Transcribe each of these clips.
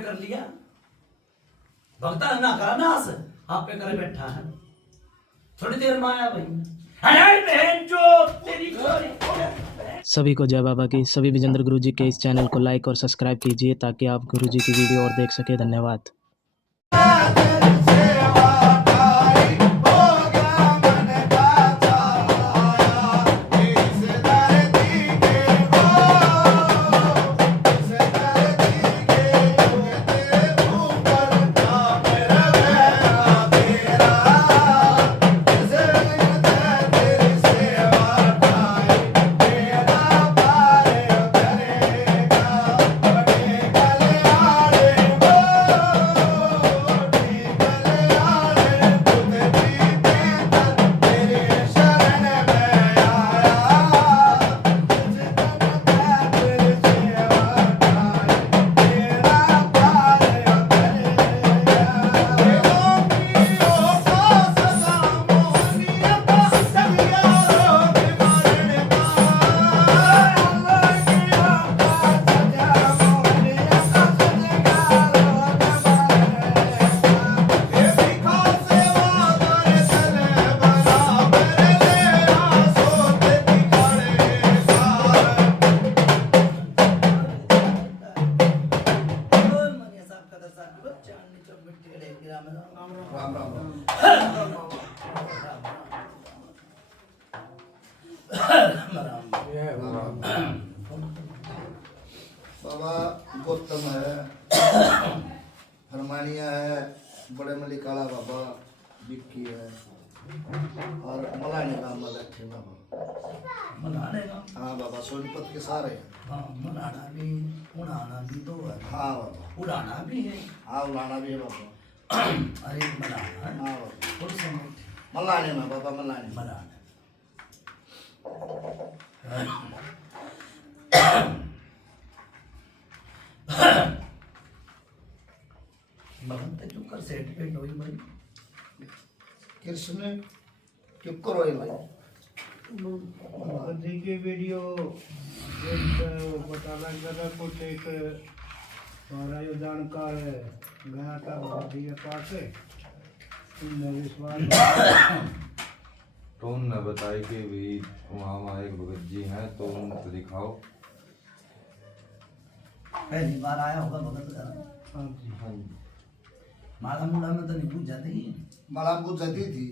पे कर लिया भगता ना करा ना आस आप पे करे बैठा है थोड़ी देर में आया भाई अरे बहन जो तेरी सभी को जय बाबा की। सभी विजेंद्र गुरु जी के इस चैनल को लाइक और सब्सक्राइब कीजिए ताकि आप गुरु जी की वीडियो और देख सके। धन्यवाद। बाबा गौतम है, हरमानिया है, बड़े मलिकाला बाबा बिक्की है और मलानी का बैठे बाबा मनाने का हाँ बाबा सोनीपत के सारे हाँ मनाना भी उड़ाना भी तो है हाँ बाबा उड़ाना भी है हाँ उलाना भी है बाबा अरे मनाना है हाँ बाबा और समय मलानी में बाबा मलानी मनाना भगवंत चुप कर सेट पे डोई भाई कृष्ण चुप करो ये भाई जी की वीडियो पता लग गया कुछ एक हमारा जो जानकार है गया था भाभी के पास से उनने विश्वास तो उनने बताई कि भी वहाँ एक भगत जी हैं तो उनको दिखाओ। पहली बार आया होगा भगत का हाँ जी हाँ जी माला मुला में तो नहीं पूछ जाते ही मला बुझती थी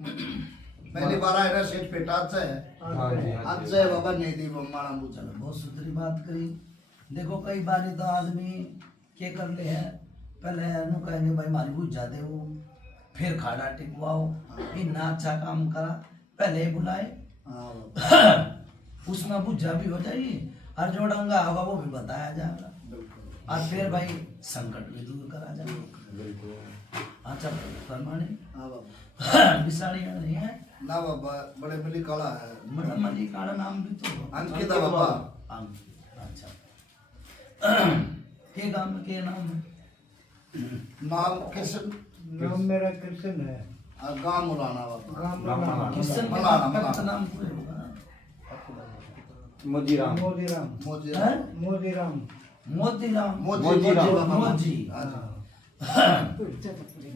पहली बार आया ना सेठ पेट आज है हाँ जी हाँ आज जी है बाबा नहीं थी माला बुझ चलो बहुत सुथरी बात करी देखो कई बार तो आदमी क्या कर ले है पहले नु कहेंगे भाई मारी बुझ जाते हो फिर खाड़ा टिकवाओ इतना अच्छा काम करा पहले ही बुलाए हाँ बाबा उसमें बुझा भी हो जाएगी और जो डंगा होगा वो भी बताया जाएगा बिल्कुल और फिर भाई संकट भी दूर करा जाएगा बिल्कुल अच्छा फरमाने हाँ बाबा बिसाड़ी नहीं है ना बाबा बड़े मलिकाला है मतलब मली काड़ा नाम भी तो अंकिता बाबा अच्छा के गांव में के नाम है नाम कृष्ण नाम मेरा कृष्ण है और गांव मुलाना बाबा गांव राम किशन के मलाना, नाम का मलाना। नाम कोई होगा मोजीराम मोदीराम मोदी हैं? मोदीराम मोतीराम मोदी बाबा मोदी हाँ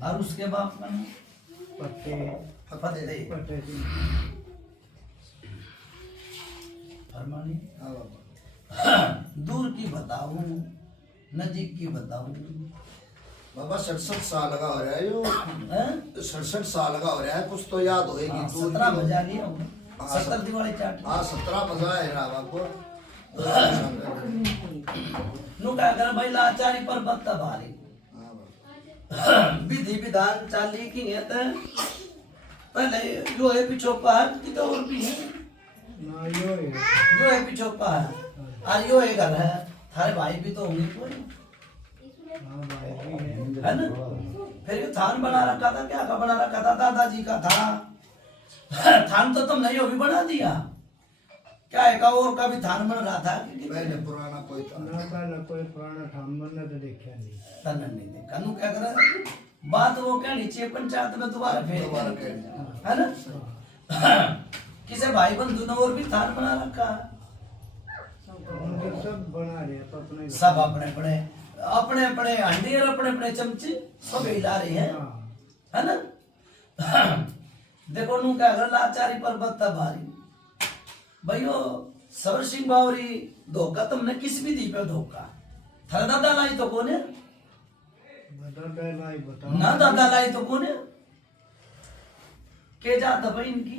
और उसके बाप का नाम पत्ते फतेह पत्ते सिंह फरमानी हाँ बाबा दूर की बताऊं नजीक की बताऊं बाबा 67 साल का हो रहा है यो हैं? 67 साल का हो रहा है कुछ तो याद होएगी हाँ, दूर 17 की बजा लिया होगा हाँ, 70 दिवाली चाट हाँ 17 मजा है रहा बाबू नु क्या कर भाई लाचारी पर बत्ता भारी हाँ बाबा विधि विधान चाली की है तो पहले जो है पिछोपा है कि तो और भी है ना यो है जो है पिछोपा है और यो है घर है थारे भाई भी तो होंगे कोई हाँ भाई भी है है ना फिर ये थान बना रखा था क्या का बना रखा था दादाजी का था थान तो तुमने यो भी बना दिया क्या एक और का भी थान बन रहा था कि पहले पुराना कोई था ना पहले कोई पुराना ठाम बनने तो देखा नहीं तनन नहीं देखा नु क्या कर बात वो कहनी चाहिए पंचायत में दोबारा दोबारा फेर कहनी। है ना किसे भाई बंधु ने और भी थान बना रखा है उनके सब बना रहे हैं तो अपने सब अपने अपने अपने अपने अंडे और अपने अपने चमचे सब हिला रहे हैं, है ना। देखो नू क्या कर लाचारी पर बत्ता भारी भाइयो सबर सिंह बावरी धोखा तुमने किस भी दी पे धोखा थारा दादा लाई तो कौन है ना दादा लाई तो कौन है के जाता भाई इनकी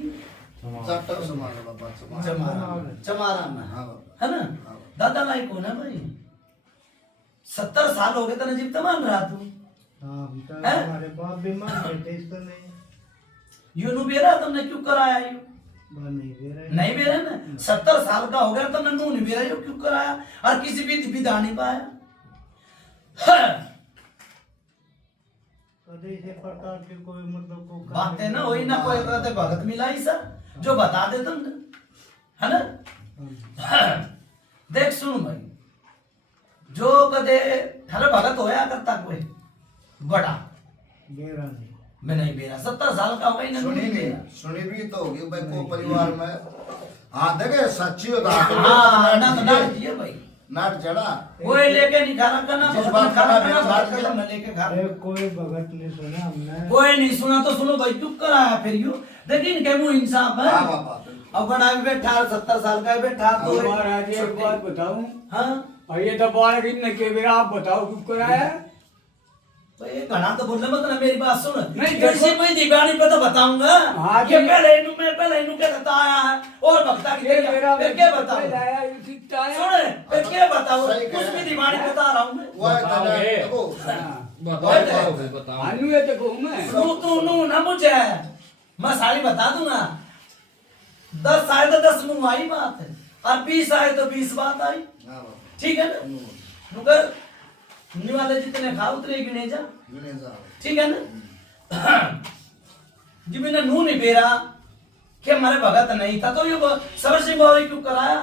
चाटर समान है बाबा समान चमारा में हाँ बाबा है ना। दादा लाई कौन है भाई 70 साल हो गए तो नजीब तमान रहा तू हमारे बाप भी मान गए थे इसको नहीं यू नु बेरा तुमने क्यों कराया यू नहीं दे रहे नहीं बेरा ना 70 साल का हो गया तुमने नू नहीं बेरा यू क्यों कराया और किसी भी विधा नहीं पाया। कभी से प्रकार के कोई मतलब को बातें ना वही ना कोई कहते भगत मिलाई सर जो बता दे तुमने, है ना। देख सुन भाई जो कदे थारे भगत होया करता कोई बड़ा बेरा नहीं मैं नहीं बेरा 70 साल का हो गई ना सुनी नहीं नहीं बेरा। सुनी भी तो होगी भाई को परिवार में हाँ देखे सच्ची होता हाँ ना तो डाल दिए भाई नाट चढ़ा कोई लेके नहीं खाना करना जिस बात खाना करना बात बात कर मैं लेके खा अरे कोई भगत नहीं सुना हमने कोई नहीं सुना तो सुनो भाई चुप कराया फिर यू लेकिन क्या वो इंसाफ है। हाँ बाबा बिल्कुल। अब बड़ा भी बैठा 70 साल का भी बैठा तो महाराज एक बात बताऊं, हाँ और ये तो बालक इनने के बेरा आप बताओ क्यों कराया। तो ये घना तो बोलने मत ना मेरी बात सुन नहीं, जैसे मैं दीवानी पे तो बताऊंगा हाँ, ये तो- पहले इन्हों के बताया है और भक्ता की ये मेरा फिर क्या बताऊं लाया उचित आया। सुन फिर क्या बताऊं सही कह कुछ रहे भी हैं। दीवानी बता रहा हूं मैं वो है दादा देखो हाँ। अनु ये तो कहूँ मैं तू नू ना मुझे मैं सारी बता दूंगा 10 आए तो 10 मुंह आई बात है और 20 आए तो 20 बात आई, हाँ बाबा ठीक है ना। मगर सुनने वाले जितने खा उतरे गिने जा, गिने जाओ ठीक है ना। जी मैंने नू नहीं बेरा कि हमारे भगत नहीं था तो ये सबर सिंह बावरी क्यों कराया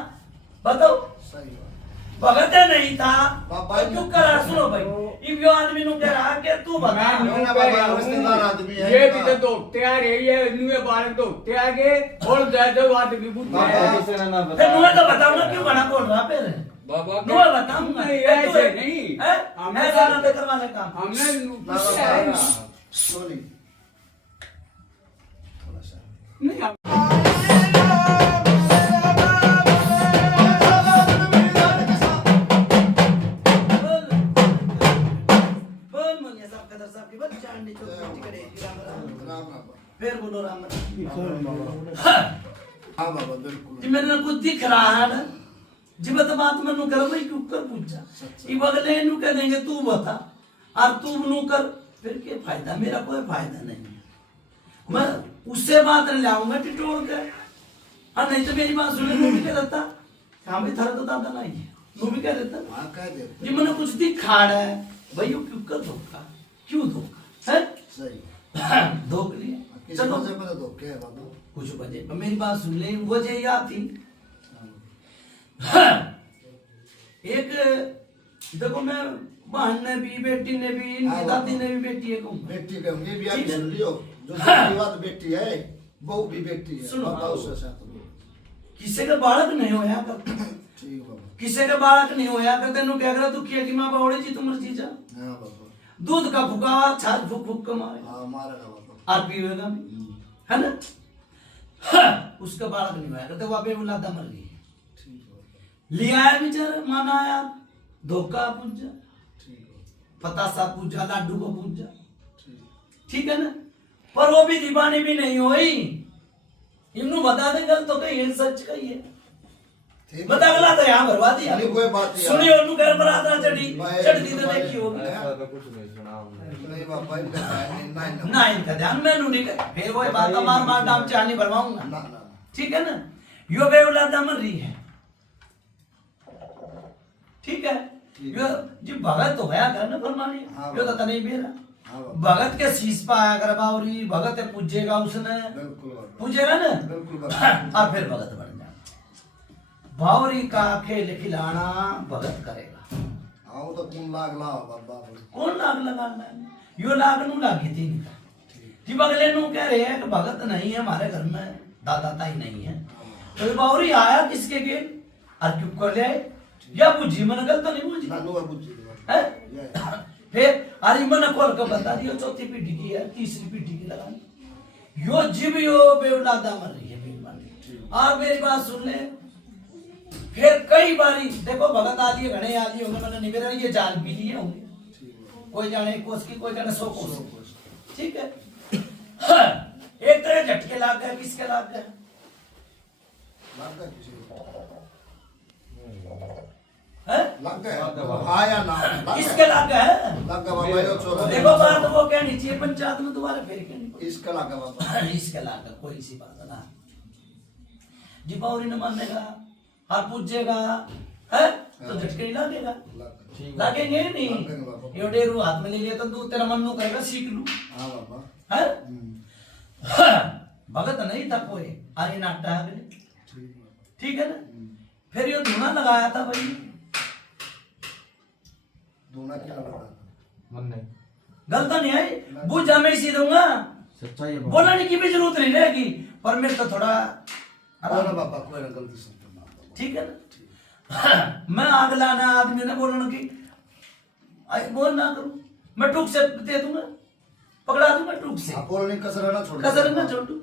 बताओ। सही बात भगत नहीं था बाबा तो क्यों करा सुनो भाई इब यो आदमी नु कह रहा कि तू बता मैं ना नु बाबा, कह रहा हूँ, रिश्तेदार आदमी है ये इनका। भी तो दोखते आ रही है नुए बालक दोखते आगे और ज्यादा आदमी बुद्ध बाबा, है। किसी ने ना फिर नुए तो बताया। बताओ ना क्यों बना बोल रहा फिर बाबा नुए बताऊंगा नहीं, ऐसे नहीं। हमने ऐसा ना करवा ले काम हमने ना पूछा है। बाबा सोनी थोड़ा सा नहीं हम बोल मुनिया साहब कदर साहब की बच्चा अंडी चोटी करे राम राम राम राम फिर बोलो राम राम। हाँ बाबा बिल्कुल जी मेरे कुछ दिख रहा है ना जी बता बात मैं नु कर भाई क्यों कर पूछा ये बगले नु कह देंगे तू बता और तू नु कर फिर क्या फायदा मेरा कोई फायदा नहीं है। मैं उससे बात नहीं लाऊंगा टिटोड़ के और नहीं तो मेरी बात सुने तू भी कह देता हाँ भाई थारा तो दादा नहीं है तू भी कह देता हाँ कह दे जी मैंने कुछ दिखा रहा है भाई वो क्यों कर धोखा क्यों धोखा है सही धोख लिया किसी चलो वजह पर धोखे है बाबा कुछ वजह मेरी बात सुन ले वजह याद थी एक देखो मैं बहन ने भी बेटी ने भी इनकी दादी ने भी बेटी है कहूँ बेटी का ये भी आप ठीक है। सुन लियो जो दूसरी बात बेटी है बहू भी बेटी है सुनो। बताओ उसके साथ में। किसी का बालक नहीं होया करते ठीक बाबा किसी का बालक नहीं होया करते नु क्या करा तू किया कि माँ बावड़े जी तुम जी जा हाँ बाबा दूध का फुका छाछ फुक फुक का मारे हाँ मारेगा बाबा और पीवेगा भी है ना। उसका बालक नहीं होया करते वह बेवलादा मर गई ठीक बाबा लिया है बेचारा माना आया धोखा पूजा ठीक बाबा पतासा पूजा लाडू को पूजा ठीक ठीक है ना। पर वो भी दीवानी भी नहीं हुई इन्हों बता दे गल तो कही है सच कही है ठीक बता गला तो यहाँ भरवा दिया चलिए, कोई बात नहीं। सुनिए उन्होंने घर पर आदरा चढ़ी भाई, चढ़ती तो भाई, देखी होगी ऐसा तो कुछ नहीं सुना हमने। नहीं बाबा इनका नहीं नहीं ना इनका ध्यान में नहीं कर फिर वो बात मार मार डाम चानी भरवाऊंगा ना ना ठीक है ना। यो बेवलादा मर रही है ठीक है ठीक यो जी भगत तो गया घर ना फरमानी हाँ, यो तो नहीं बेरा हाँ बाबा भगत के शीश पर आया कर बावरी भगत पूजेगा उसने बिल्कुल बाबा पूजेगा ना बिल्कुल बाबा और फिर भगत बन जाना बावरी का खेल खिलाना भगत करेगा आओ तो कौन लाग लाओ बाबा कौन लाग लगाना यो लाग नू लागी थी जी बगले नू कह रहे हैं कि भगत नहीं है हमारे घर में दादा ताई नहीं है तो ये बावरी आया किसके गेल और चुप कर ले या बुझी मन गल तो नहीं बुझी ना नो बुझी है? ये फिर अरे मैंने खोल कर बता दियो चौथी पीढ़ी की है, तीसरी पीढ़ी की लगानी। यो जीव यो बेवलादा मर रही है बेईमानी। आप मेरी बात सुन ले। फिर कई बारी देखो भगत आदि घने आदि होंगे, मैंने निवेदन ये जान पी लिए होंगे, कोई जाने कोस की, कोई जाने 100 कोस, ठीक है। हाँ, एक तरह झटके लाग गए, किसके लाग गए? लग गया किसी को। हैं? लग गया आया ना किसके लाग गए? लग गया बाबा यो चोरा देखो बात वो कहनी चाहिए पंचायत में, दोबारा फिर कहनी पड़ेगी। इसका लग गया बाबा इसके लाग गए, कोई सी बात ना जी बावरी न मानेगा, हाथ पूछेगा है तो झटके नहीं लगेगा, लगेंगे नहीं। लगेंगे बाबा। ये डेरू हाथ में ले लिया तो तू तेरा मन नु करेगा सीख लू, हाँ बाबा है? भगत नहीं था कोई, आगे नाटक है, ठीक है ठीक है ना। फिर ये धुना लगाया था भाई, दूना क्या लगा मन नहीं गलत नहीं आई, बुझा मैं इसी दूंगा, सच्चाई है बोलने की भी जरूरत नहीं रहेगी, पर मेरे तो थोड़ा कोई ना बाबा कोई ना गलती से करना ठीक है ना। मैं आग लाना आदमी ने बोलना कि बोल ना करूं, मैं टूक से दे दूंगा, पकड़ा दूंगा टूक से, आप बोलने कसर ना छोड़ कसर ना छोड़ू।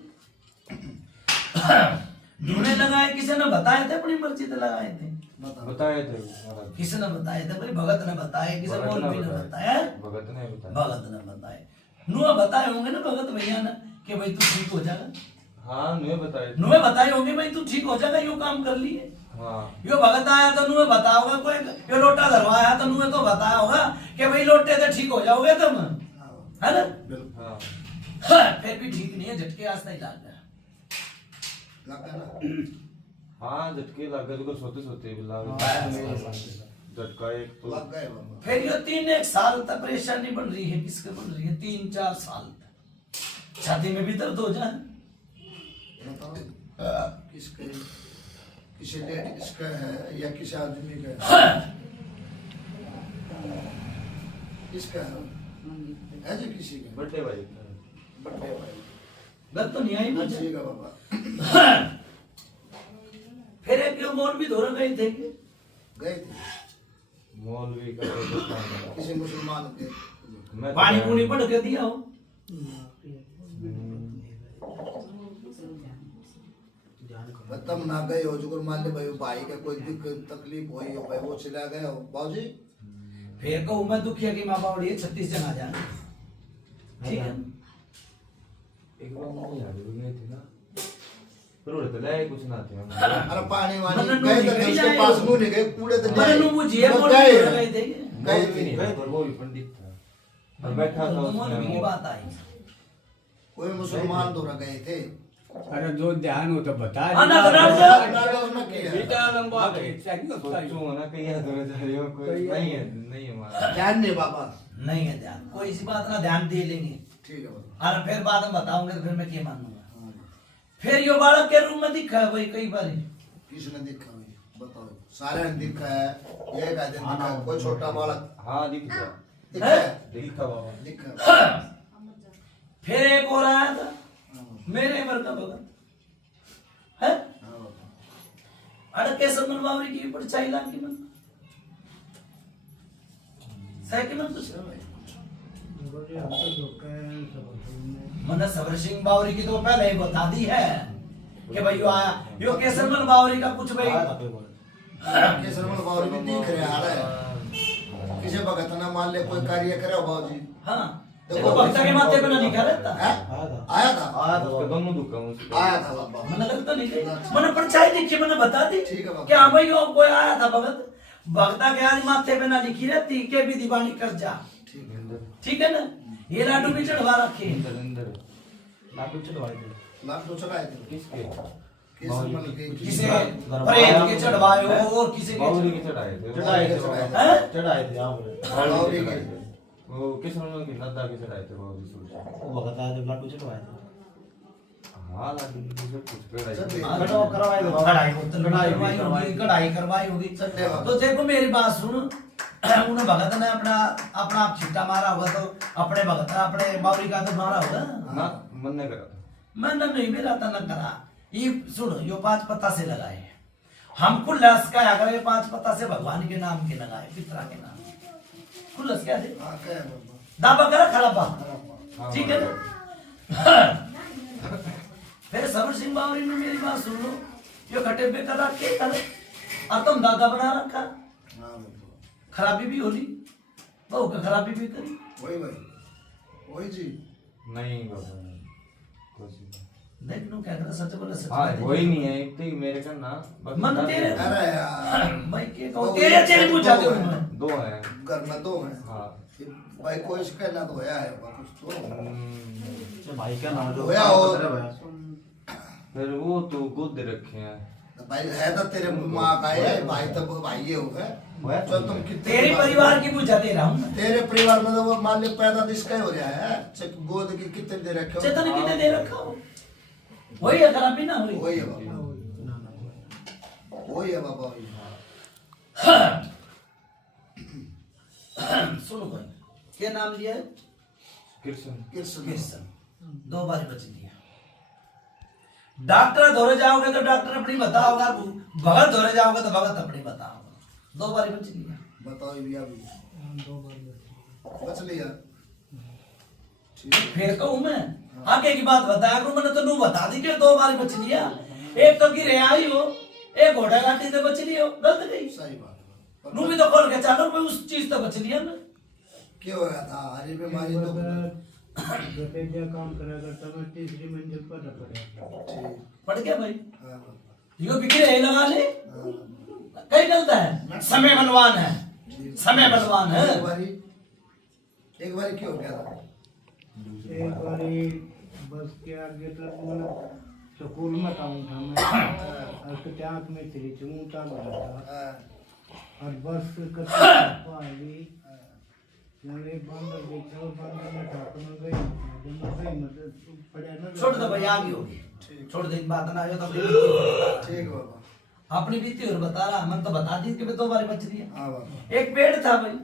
ढूंढने लगाए, किसी ने बताए थे, अपनी मर्जी से लगाए थे, बताए थे महाराज, किसी ने बताए थे भाई, भगत ने बताए, किसी भगत मौलवी ने बताया, भगत ने बताया, भगत ने बताए, नुआ बताए होंगे ना भगत भैया ने कि भाई तू ठीक हो जाएगा, हाँ नुए बताए थे। नुए बताए होंगे भाई तू ठीक हो जाएगा, यो काम कर लिए। हाँ यो भगत आया तो नुए बताया होगा, कोई यो लोटा धरवाया तो नुए तो बताया होगा कि भाई लोटे से ठीक हो जाओगे तुम, है ना। हाँ हाँ, फिर भी ठीक नहीं है, झटके आज नहीं लग गया। लग गया ना हाँ झटके लग गए तो सोते सोते झटका एक तो लग गए बाबा फिर ये 3-1 साल तक परेशानी बन रही है, किसके बन रही है? 3-4 साल तक छाती में भी दर्द हो जाए, बताओ किसके किसी लेडी किसका है या किसी आदमी का है किसका है जी किसी का बर्थडे भाई बर्थडे भाई दर्द तो नहीं आई मुझे। ठीक है बाबा फिर एक क्यों मौन भी धोरा गए थे कि? गए थे मौलवी का किसी मुसलमान के मैं पानी पूनी पड़ के दिया हो, तब ना गए हो जो मान ले भाई का कोई दिक्कत तकलीफ हुई हो भाई वो चला गए हो बाबूजी फिर कहूँ मैं दुखिया की माँ बावड़ी 36 जन आ जाना, ठीक है। एक बार मैं याद गए थे ना पर वो तो ले कुछ ना थे अरे पानी वानी मतलब गए नहीं थे उसके जाए पास हो। मुंह नहीं गए कूड़े तो मैंने नु बुझिए वो मौन गए भी हैं। धोरा गए थे कि? गए मौलवी नहीं थे था पर वो भी पंडित था और बैठा था मौन की उसमें बात आई, कोई मुसलमान दौरा गए थे अरे जो ध्यान हो तो बता आना बना जा। नाले उसमें किया बेटा लंबा है चाहिए सोचूं ना कहीं याद हो जा रही हो कोई नहीं है हमारा ध्यान नहीं बाबा नहीं है ध्यान, कोई इसी बात ना ध्यान दे लेंगे, ठीक है बाबा और फिर बाद में बताऊंगे तो फिर मैं क्या मानूंगा। फिर यो बालक के रूम में दिखा है भाई कई बार, किसने देखा भाई बताओ सारे ने देखा है ये का दिन देखा है कोई छोटा बालक हाँ दिख गया देखा है दिखा बाबा देखा है फिर एक और आया था मेरे उम्र का भगत है, हाँ बाबा अड़के समन बावरी की ऊपर 4 लाख की मन सह की मन कुछ बोले हम तो धोखे हैं सब सुनने मैंने सबर सिंह बावरी की तो पहले ही बता दी है कि भाई यो आया, यो केसरमल बावरी का कुछ भाई केसरमल बावरी भी देख रहे आ रहा है किसी भगत ना मान ले कोई कार्य करे बाबूजी हाँ देखो भक्ता के माथे पे ना लिखा रहता, आया था उसका दोनों दुखा उसके आया था बाबा मैंने लगता नहीं गई, मैंने परछाई देखी, मैंने बता दी ठीक है बाबा। कि हाँ भाई यो कोई आया था भगत, भक्ता के आज माथे पे ना लिखी रहती के भी दीवानी कर जा, ठीक है ना। ये लाडू भी चढ़वा रखे हैं। अंदर लाडू चढ़वाए थे लाख तो चढ़ाए थे किसके केसरमल के किसे प्रेत के चढ़वाए हो और किसे के बावली के चढ़ाए थे हैं? चढ़ाए थे आप बावली के वो किस नंबर की नद्दा के चढ़ाए थे बावली सूरज वो बता जब लाडू चढ़वाए थे हाँ लाडू की सब कुछ कराई सब थी। कटाव करवाए थे कढ़ाई करवाई होगी, कढ़ाई करवाई होगी। सत्य बाबा। तो देखो मेरी बात सुन, उन्हें भगत ने अपना अपना छिट्टा मारा होगा तो अपने भगत ने अपने बावरी का तो मारा होगा ना मन ने करा था मैंने नहीं मेरा तो न करा। ये सुनो यो 5 पत्ता से लगाए हैं, हमको लस का अगर ये 5 पत्ता से भगवान के नाम के लगाए, पितरा के नाम खुलस क्या दे हाँ क्या है बाबा दाबा करा खराबा खराबा ठीक है ना फिर सबर सिंह बावरी ने मेरी बात सुन लो यो खटे पे कदा के कर और तुम दादा बना रखा हाँ बाबा खराबी भी होली बहू का खराबी भी करी वही भाई वही जी नहीं बाबा कुछ नहीं। देख लो क्या करा सच बोले सच हाँ बात वही नहीं है इतनी मेरे का ना बस मन दस तेरे- है। अरे यार भाई के कहूं तेरे चेहरे पूछा दे मैं दो है घर में दो हैं हाँ भाई कोई शिकायत ना तो होया है बाबा कुछ तो भाई क्या नाम होया हो फिर वो तो गोद रखे हैं भाई है तो तेरे माँ का है भाई तो भाई ये हो गए जो तुम कितने तेरे परिवार की पूछा दे रहा हूं मैं तेरे परिवार में तो वो मान ले पैदा इसका ही हो रहा है गोद की कितने दे रखे हो चेतन कितने दे रखा हो वही है खराबी ना हुई वही है बाबा वही है बाबा वही सुनो भाई क्या नाम लिया है कृष्ण कृष्ण किरसन 2 बार बच लिया डॉक्टर धोरे जाओगे तो डॉक्टर अपनी बताओगा भगत धोरे जाओगे तो भगत अपनी बताओगा 2 बार बच लिया बताओ ये भी अभी बच लिया ठीक है फिर कहूं मैं आगे की बात बताया करूं मैंने तो नू बता दी कि 2 बार बच लिया एक तो गिरे आई हो एक घोड़ा घाटी से बच लियो गलत गई सही बात है नू भी तो खोल के चालो भाई उस चीज तो बच लिया ना क्या हो गया था हरी बीमारी तो गठेरिया काम करा करता मैं तीसरी मंजिल पर रख रहा ठीक पड़ गया भाई हाँ बाबा यो बिगड़े है लगा ले हाँ कहीं गलत है समय बलवान है समय बलवान है एक बारी क्यों हो गया था एक बारी बस के आगे तक मैं स्कूल में था उठा मैं और तो आँख में थी चूंटा लगा था हाँ, और बस कभी यानी बंदर देखा और बंदर में ठाकुर में गई जब मैं गई मतलब पड़ा ना छोड़ दो भाई आगे होगी छोड़ दे बात ना आयो तो अपनी बीती और बता। ठीक बाबा अपनी बीती और बता रहा मन तो बता दी कि 2 बार बच लिया हाँ बाबा एक पेड़ था भाई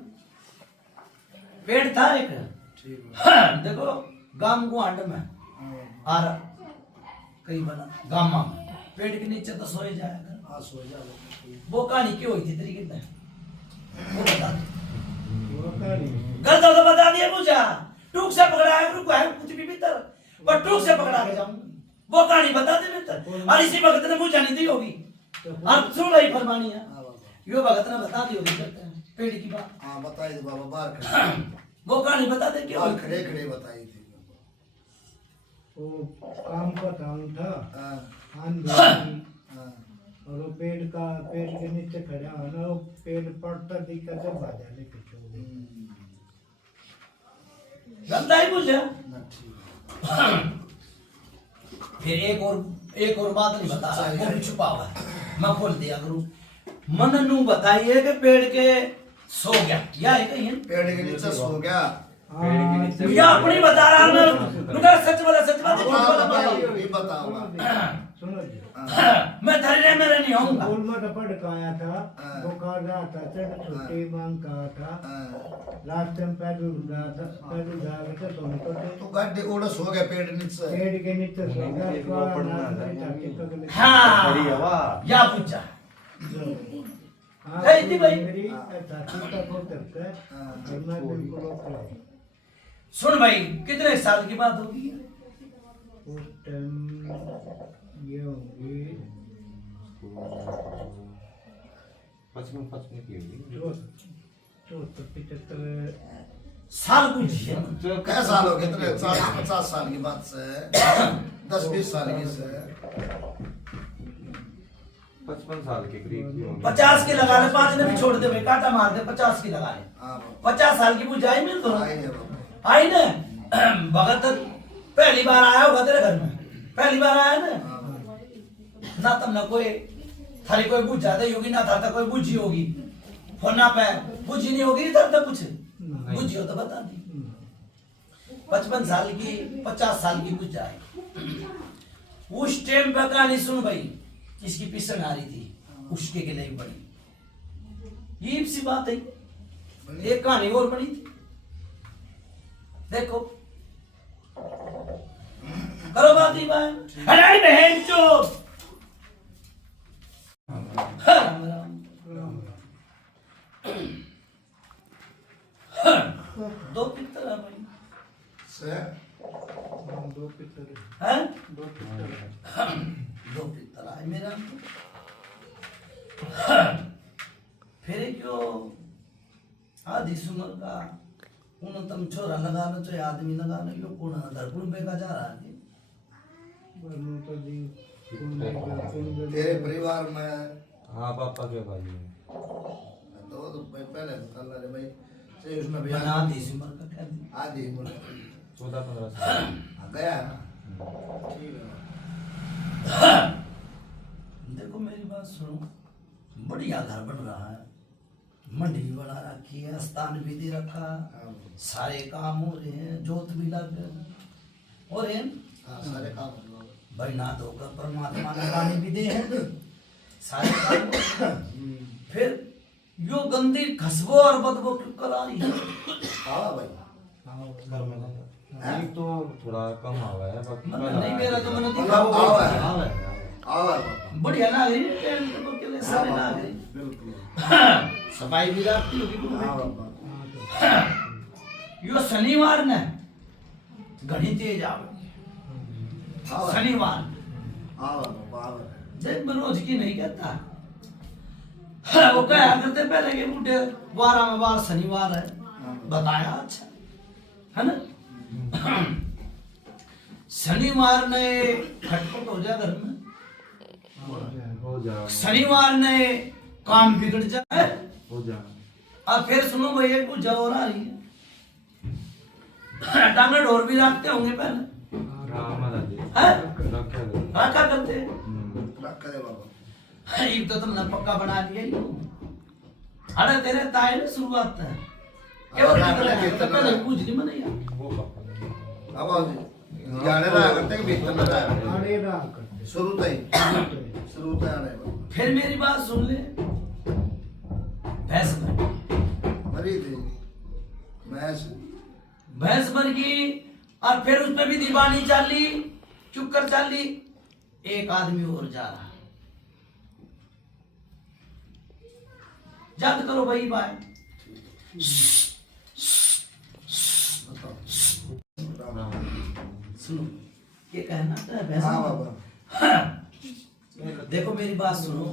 पेड़ था एक ठीक बाबा देखो गांव गुआंड में हाँ आर कहीं बना गामा में पेड़ के नीचे तो सोए जाएगा हाँ सो जा बाबा वो कहानी क्यों हुई थी तरीके से वो बता दे वो करी गलत हो तो बता दिया पूछा टूक से पकड़ा है रुको है कुछ भी भीतर पर टूक से पकड़ा के जाऊं वो कहानी बता दे भीतर और इसी भगत ने पूछा नहीं दी होगी अब सुन रही फरमानी है हाँ बाबा यो भगत ने बता दी होगी कहते हैं पेड़ की बात हाँ बताई दे बाबा बाहर खड़े वो कहानी बता दे क्यों बाहर हुई? खड़े खड़े बताई थी बाबा वो काम का काम था हाँ आंधी हाँ और वो पेड़ के नीचे खड़ा होना वो पेड़ पड़ता दिक्कत है बाजा लेके चल गई गलत ही पूछा ना ठीक है फिर एक और बात नहीं बता रहा वो भी छुपा हुआ है मैं खोल दिया करूं मन नू बताइए कि पेड़ के सो गया या है कहीं पेड़ के नीचे सो गया पेड़ के नीचे या अपनी बता रहा मैं रुका सच बोला ये बताओगा सुनो जी मैं धरने में नहीं होऊंगा स्कूल में रपड़ काया था हाँ। बुखार रहा था चढ़ छुट्टी मांग कहा था लास्ट टाइम पैदल रहा था पैदल जा रहे थे तो निकलते तो गड्ढे उड़स हो गया पेड़ नीचे पेड़ के नीचे सो गया थोड़ा नाक में जाके पकड़ ले हाँ या पूछा हाँ, है थी भाई। मेरी छाती का बहुत दर्द है और मैं बिल्कुल ओके हूँ। सुन भाई कितने साल की बात होगी उस टाइम ये होंगी 55 की होगी जो 75 साल पूछिए क्या साल हो गए इतने 40-50 साल की बात से 10-20 साल की से 55 साल के करीब की होगी 50 की लगा ले 5 ने भी छोड़ दे भाई काटा मार दे 50 की लगा ले हाँ बाबा 50 साल की बुझाई मिल तो आई है बाबा आई ना भगत पहली बार आया होगा तेरे घर में पहली बार आया ना हाँ बाबा ना तब ना कोई थारी कोई बुझ जाते होगी ना था कोई बुझी होगी फोना पे बुझी नहीं होगी इधर तक कुछ बुझी हो तो बता दी 55 साल की 50 साल की बुझ जाए उस टाइम पे कहानी सुन भाई इसकी पिसन आ रही थी उसके के लिए बड़ी ये सी बात है एक कहानी और बनी थी देखो करो बात ही बात अरे बहन चो राम राम पितर है भाई से दो पितर है दो पितर दो पितर है मेरा फिर क्यों आधी सुमर का उन तुम छोरा लगाना चाहे आदमी लगाना क्यों कौन दरपुर बेका जा रहा है बनो तो जी तेरे परिवार में हाँ पापा के भाई है तो पहले बता रहे भाई से उसने भी बना आधी सुमर का क्या दी आधी बोला 14-15 साल गया ना ठीक है देखो मेरी बात सुनो बढ़िया घर बन रहा है मंडी भी बना रखी है स्थान भी दे रखा सारे काम हो रहे हैं जोत भी लग गए और हैं हाँ सारे काम हो गए। भाई ना धोकर परमात्मा ने पानी भी दे हैं सारे काम हो रहे हैं। फिर यो गंदी खुशबू और बदबू क्यों कर आ रही है हाँ भाई घर में नहीं तो थोड़ा कम आ गया है बाकी मन नहीं मेरा जो मैंने देखा मतलब वो आवा है हाँ है आवा है बढ़िया ना गई टेंट के लिए सारे ना गई बिल्कुल सफाई भी रखती होगी हाँ तुम बाबा यो शनिवार ने घड़ी तेज आवे आवा है शनिवार आवा बाबा आवा है जय मनोज की नहीं कहता वो कहा करते पहले के बूढ़े 12 में बार शनिवार है बताया अच्छा है ना शनिवार ने खटपट हो जाए घर में हो जाएगा शनिवार ने काम बिगड़ जाए हो जाएगा और फिर सुनो भैया कुछ जवर आ रही है टांगे ढोर भी रखते होंगे पहले हाँ माता जी हैं रखे गए क्या करते हैं रख दे बाबा एक तो तुमने पक्का बना दिया ही अरे तेरे ताए ने शुरुआत है केवल तो पहले पूछ ली मैंने यार वो पापा ने आवा जी जाने रहा करते कि भीतर में रहा आड़े रहा करते शुरू तक शुरू तक आने बाबा फिर मेरी बात सुन ले भैंस बन मरी थी भैंस बन गई और फिर उसमें भी दीवानी चाली चुप कर चाली एक आदमी और जा रहा जल्द करो भाई बाय सुनो ये कहना तो है भैंस हाँ बाबा देखो मेरी बात सुनो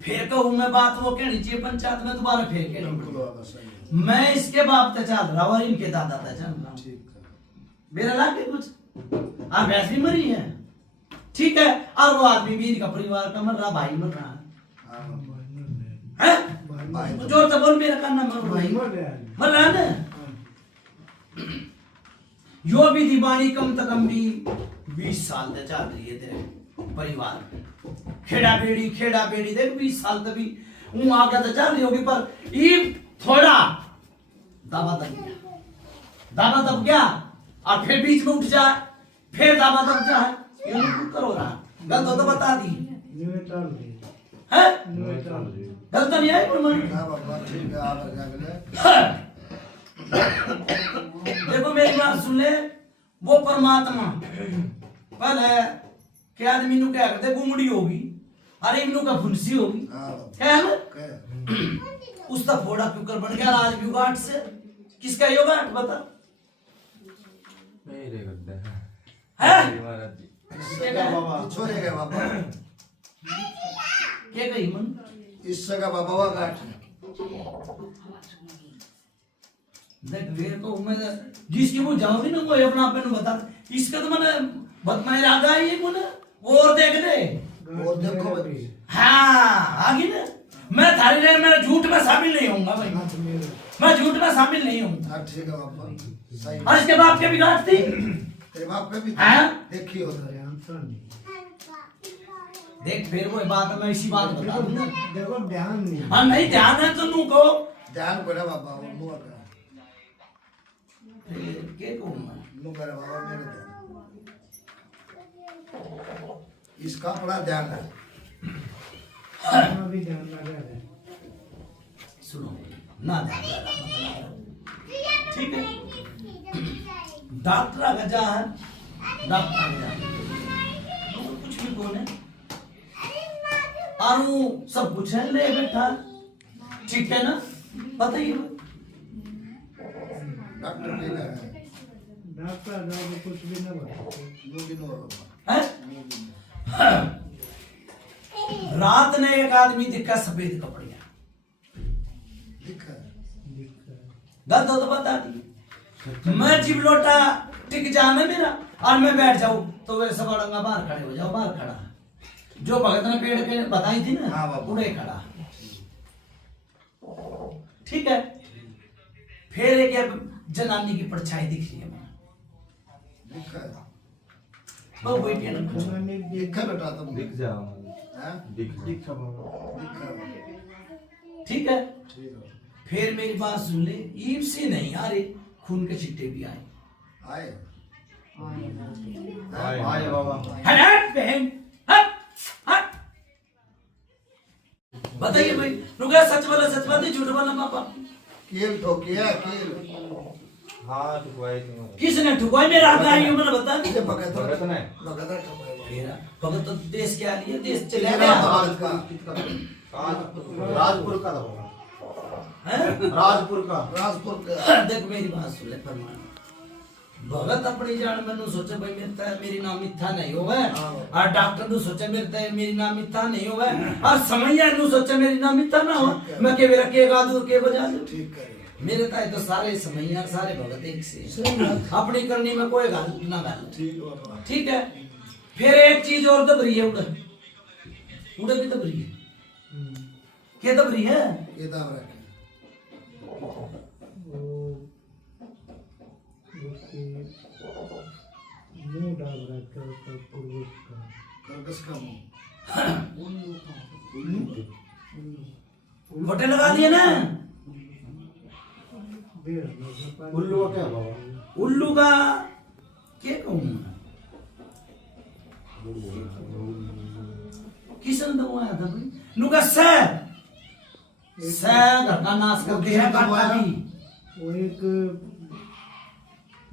फिर कहूं मैं बात वो कहनी चाहिए पंचायत में दोबारा फिर बिल्कुल कहनी बाबा सही है मैं इसके बाप तक चल रहा हूँ और इनके दादा तक चल रहा हूँ ठीक है मेरा लागे कुछ आप भैंस भी मरी है ठीक है और वो आदमी भी इनका परिवार का मर रहा भाई मर रहा हाँ बाबा है भाई तो जोर से बोल मेरा करना मर भाई मर रहा है मर रहा है ना यो भी दीवानी कम से कम भी 20 साल तक चल रही है तेरे परिवार में खेड़ा बेड़ी देख 20 साल तक भी आगे तो चल रही होगी पर ये थोड़ा दावा दब गया और फिर बीच में उठ जाए फिर दावा दब जाए ये नहीं करो रहा गलत हो तो बता दी निवेदन दे है निवेदन दे गलत तो नहीं है पर मन हाँ बाबा ठीक है आप जाके देखो मेरी बात सुन ले वो परमात्मा पहले क्या आदमी नु क्या करते गुमड़ी होगी अरे इनु का फुंसी होगी हाँ बाबा है ना कह उसका फोड़ा क्यों बन गया राज युगाट से किसका योगाट बता मेरे गड्ढे है महाराज जी बाबा छोड़े गए बाबा क्या कही मन इस जगह बाबा हुआ गाठ देख वीर को मैं जिसकी वो जाऊंगी ना वो अपना आप में बता इसका तो मैंने बदमाश आ गया ये मुने वो और देख ले और देखो भाई हाँ आगे ना मैं थारी रे मैं झूठ में शामिल नहीं होऊंगा भाई मैं झूठ में शामिल नहीं हूँ हाँ ठीक है बाबा सही और इसके बाप के भी गांठ थी तेरे बाप पे भी हाँ? देखी होता है देख फिर वो बात मैं इसी बात बता दूंगा देखो ध्यान नहीं हाँ नहीं ध्यान है तो नू को ध्यान करे बाबा वो मुआ का के कहूँ मैं नु करे बाबा मेरे ध्यान इसका बड़ा ध्यान है भी ध्यान लगा है सुनो ना ध्यान लगा ठीक है डॉक्टर का जा है डॉक्टर का जा कुछ भी कौन है और वो सब कुछ है ले बैठा ठीक है ना बताइए डॉक्टर के क्या है डॉक्टर दादी कुछ भी न बताते। दो दिन और बाबा हैं? रात ने एक आदमी दिखा सफेद कपड़े दिखा दर्द हो तो बता दी। मैं जिब लोटा टिक जाना मेरा और मैं बैठ जाऊं तो वे सब अड़ंगा बाहर खड़े हो जाओ, बाहर खड़ा जो भगत ने पेड़ के बताई थी ना, हाँ बाबा। उड़े खड़ा। ठीक है, फिर एक जनानी की परछाई दिख रही है मुझे। दिखा वो बैठी है ना, जनानी दिखा बेटा तुम दिख जाओ हैं दिख दिखा बाबा। दिखा ठीक है। ठीक है फिर मेरी बात सुन ले, ईब से नहीं आ रहे, खून के छिट्टे भी आए। आए आए बाबा हट बहन, हट हट। बताइए भाई, रुका, सच बोला सच बात है, झूठ बोला पापा? केल ठोकिया केल हाँ ठुकवाई तुम्हारे किसने ठुकवाई? मेरा हाथ आई हूं, मैंने बता ये दिया। भगत भगत ने भगत ठोकाया मेरा भगत तो देश के आ लिए, देश चले तेरा गया। भारत का राजपुर का था हैं? राजपुर का राजपुर का देख मेरी बात सुन ले फरमान। भगत अपनी जान मैंने सोचा भाई मिलता है मेरी नाम मिथ्या नहीं होगा, और डॉक्टर नु सोचा मिलता है मेरी नाम मिथ्या नहीं होगा, और समैया नु सोचा मेरी नाम मिथ्या ना हो, मैं के बेरा के गादू के बजा दूं। ठीक है मेरे ताए तो सारे समैया सारे भगत एक से अपनी करनी में कोई गाल ना गाल। ठीक बाबा ठीक है। फिर एक चीज और दबरी है, उड़े उड़े भी दबरी है। क्या दबरी है? ये दाम रखे उसकी मुंह डाल रखा है उसका पुरुष का। कर्कश का मुंह बटे लगा दिए ना। उल्लू का क्या बाबा उल्लू का क्या कहूँ, किसन दबाया था भाई नुका से घर का नाश कर दिया काटा भी। वो एक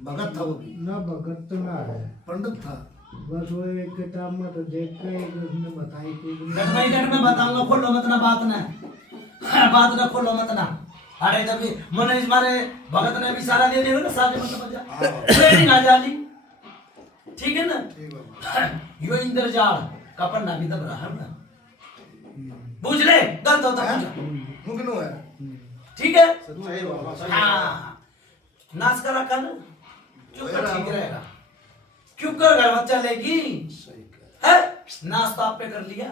भगत था वो भी ना भगत तो ना है, पंडित था बस वो एक किताब में तो देख के एक उसने बताई थी कि गट में बताऊंगा, खोलो मत ना बात ना खोलो मत ना। अरे जब मन इस मारे भगत ने भी सारा दे दिया ना, सारे मतलब बजा ट्रेनिंग आ जाली। ठीक है ना। ठीक बाबा यो इंद्रजाल का पन्ना भी दब रहा है ना, बुझ ले गलत होता है। मुगनो है ठीक है। सही बाबा सही हाँ, नाच करा कर क्यों कर ठीक रहेगा, क्यों कर घर बच्चा लेगी सही कह है। नाच तो आप पे कर लिया,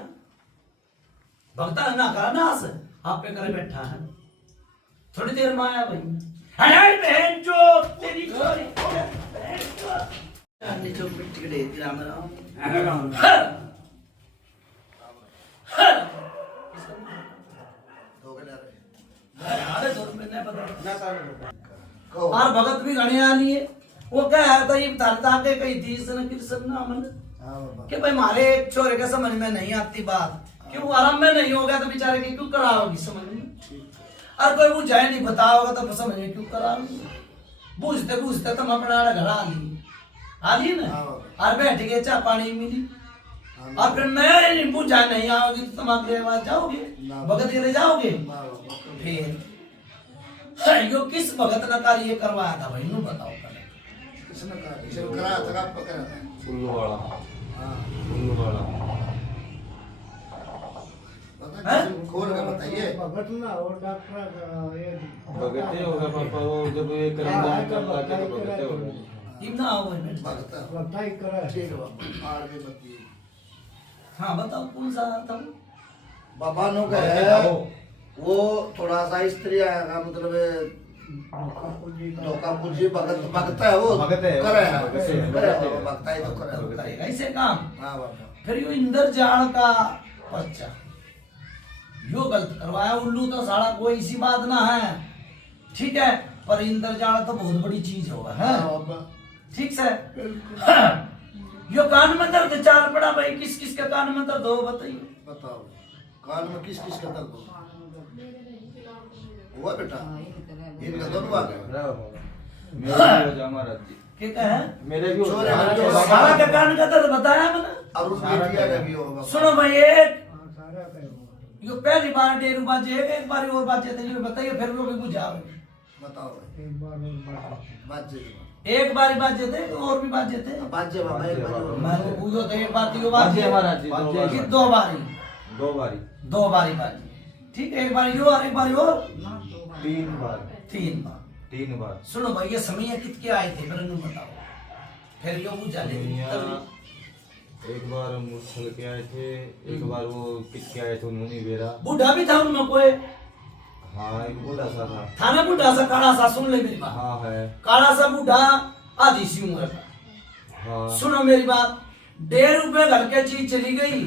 भगता ना करा नाच, आप पे करे बैठा है। थोड़ी देर में आया भाई, अरे बहन जो तेरी छोरी बहन जो नीचे मिट्टी के ढेर गिरा मेरा। दो गले रहे अरे दो रुपए नहीं पता। कहो और भगत भी घने आ लिए, वो क्या था ये बता के कही थी इसने कृष्ण नाम हाँ बाबा कि भाई हमारे एक छोरे के समझ में नहीं आती बात, क्यों आराम में नहीं हो गया तो बेचारे की क्यों कराओगी समझ में। और कोई बुझाए नहीं बताओगे तो समझ में क्यों कराओगी। बुझते बुझते तुम अपना घर आ ली ना, हाँ। और बैठ गए चाय पानी मिली, हाँ। और फिर मैं बुझा नहीं आओगी तो तुम अगले बार जाओगे ना। भगत के ले जाओगे। हाँ बाबा फिर यो किस भगत ने कार्य करवाया था भाई नू बताओ पहले। किसने कहा किसने कराया था आप पकड़ा था उल्लू वाला हाँ उल्लू वाला पता हैं? किसी खोल के बताइए भगत ना हो डॉक्टर का ये भगते होगा पापा, वो जब ये करंदा निकलता के तो भगते होगा। इतना आओ भाई बैठ। भगत बताई करा है। ठीक है बाबा आगे बताइए हाँ बताओ कौन सा था वो? बाबा नो का भगते है था वो थोड़ा सा स्त्री आएगा मतलब धोखा पूजी भगत भगत है वो भगत है, करे भगत है, करे भगत है। भगत है तो करे करेगा ऐसे काम। हाँ बाबा फिर यो इंद्रजाल का बच्चा यो गलत करवाया। उल्लू तो सारा कोई इसी बात ना है, ठीक है, पर इंद्रजाल तो बहुत बड़ी चीज होगा है। हाँ बाबा ठीक से यो कान में दर्द चार पड़ा भाई, किस किस के कान में दर्द हो बताइए। बताओ कान में किस किस का दर्द हुआ बेटा इनका दोनों आ गए मेरे भी हो जा महाराज जी, क्या है मेरे भी हो छोरे जा। मेरे जो सारा का कान का दर्द बताया मैंने। और उस बेटिया का भी होगा सुनो भाई, एक हाँ, सारा का होगा। यो पहली बार डेरू बाजे एक बार और बाजे तो ये बताइए फिर लोग बुझाओ बताओ भाई। एक बार और बात बाजे एक बार ही बाजे थे और भी बाजे थे। बाजे बाबा एक बार और। मैं वो पूछो तो एक बार तीन बाजे बाजे महाराज जी, दो बार। कि दो बारी? दो बारी, दो बारी बाजे। ठीक है, एक बारी यो और एक बारी और, तीन बार, तीन बार। तीन बार। सुनो भाई, ये समय कितने आए थे मेरे को बताओ, फिर यो पूछा ले दुनिया एक बार मुसल के आए थे, एक बार वो किसके आए थे उन्होंने बेरा। बूढ़ा भी था उनमें कोई? हाँ एक बूढ़ा सा था ना बूढ़ा सा काला सा, सुन ले मेरी बात। हाँ है। काला सा बूढ़ा आधी सी उम्र का। हाँ सुनो मेरी बात, 1.5 रुपए घर के चीज चली गई,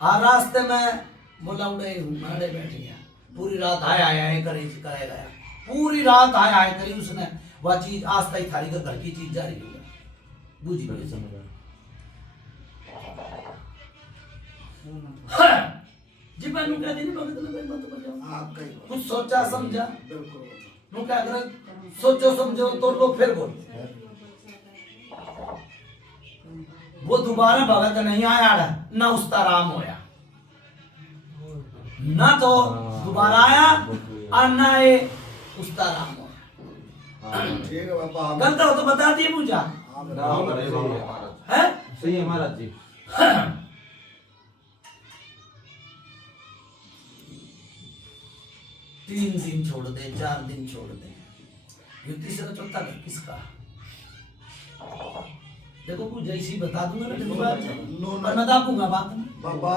और रास्ते में बोला उड़े मारे बैठ गया, पूरी रात आए आए आए करे गया, पूरी रात आए आए करी उसने, वह चीज आज तक थारी का घर की चीज जारी हो गई, बुझी गई समझ। जी मैं नु कह दी नहीं भगत भाई मत बजाओ, आप कहीं बात। कुछ सोचा समझा बिल्कुल बताओ। नु क्या करे, सोचो समझो तो लो फिर बोल। वो दोबारा भगत नहीं आया ना उसका राम होया, ना तो दोबारा आया और ना ये उसका राम होया। ठीक है बाबा। हम गलत हो तो बता दिए मुझे, ना हमारे सही है महाराज, है? सही है महाराज जी। 3 दिन छोड़ दे, 4 दिन छोड़ दे, ये तीसरा चौथा घर किसका? देखो कुछ जैसी बता दूंगा ना देखो बात है, और मैं दापूंगा बात में। बाबा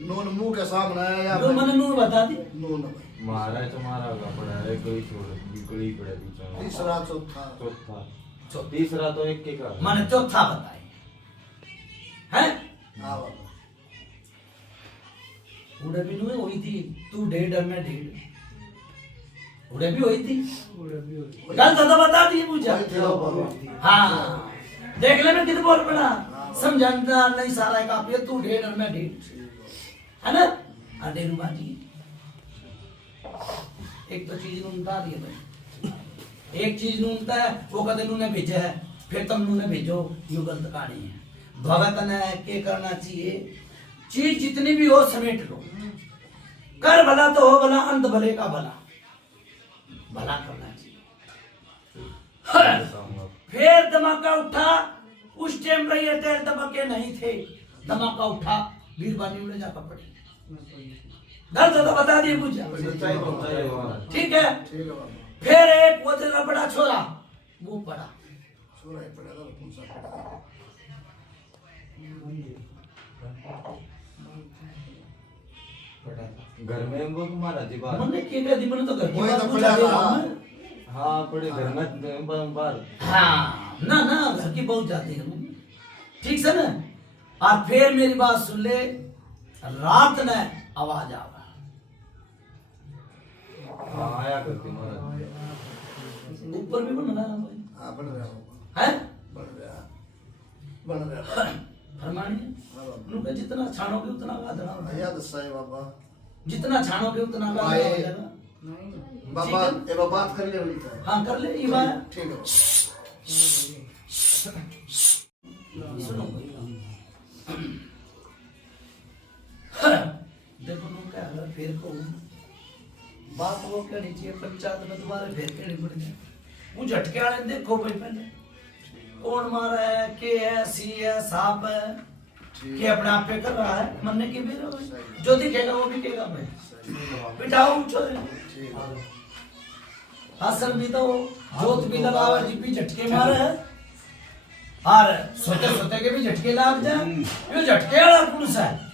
नून मुंह के सामने आया या जो मैंने नूर बता दी, नून भाई। महाराज तुम्हारा का पड़ा है, कोई छोड़ बिल्कुल ही पड़ा बीच में। तीसरा चौथा चौथा, तीसरा तो एक के का। मैंने चौथा बताई है। हाँ बाबा। उड़े भी नहीं हुई थी, तू 1.5 मैं 1.5, उड़े भी हुई थी, गलत तो बता दी मुझे। वही थे बाबा। हाँ देख ले मैं कितने बोल पड़ा, समझाना नहीं सारा एक आप, तू 1.5 और मैं 1.5, है ना? अरे रुबाजी एक तो चीज नूनता दिए भाई, एक चीज नूनता है वो कदे नूने भेजा है, फिर तुम नूने भेजो, यो गलत कहानी है। भगत ने क्या करना चाहिए, चीज जितनी भी हो समेट लो, कर भला तो हो भला, अंत भले का भला, भला करना चाहिए। फिर धमाका उठा, उस टाइम पे ये तेल धमाके नहीं थे, धमाका उठा, बीरबानी उड़े जाकर पड़ी, दर्द तो बता दिए मुझे, सच्चाई तो बताइए महाराज। ठीक है? ठीक है बाबा। फिर एक वो तेरा बड़ा छोरा वो पड़ा, छोरा ही पड़ा था, कौन सा पड़ा? घर में वो महाराज जी बाहर। हमने क्या कह दी, मैंने तो घर की वही बात तो पूछा पड़ा दिया था। हमने। हाँ पड़े घर में बाहर। हाँ ना ना घर की बहुत जाती है, ठीक से ना। और फिर मेरी बात सुन ले, रात ने आवाज आवा, हाँ आया करती महाराज। ऊपर भी बन रहा है हाँ बन रहा बाबा। है? बन रहा। फरमानी हाँ बाबा। उनका जितना छानोगे उतना गाधड़ा हो जाएगा। याद सही बाबा। जितना छानोगे उतना गाधड़ा हो जाएगा। बाबा एक बार बात कर ले वही था। हाँ कर ले ये बात। ठीक है। सुनो देखो लोग क्या हालत फिर को बात वो कहनी चाहिए, पंचायत में तुम्हारे फिर कहनी पड़ गए, वो झटके वाले देखो भाई पहले कौन मारा है, के है, सी है, सांप है, के अपने आप पे कर रहा है, मरने की भी भाई जो दिखेगा वो बिकेगा भाई, बिठाओ छोरे आसन भी दो, जोत भी लगाओ, जी भी झटके मारे है, और सोते सोते के भी झटके लाग जाए, ये झटके वाला कौन सा है?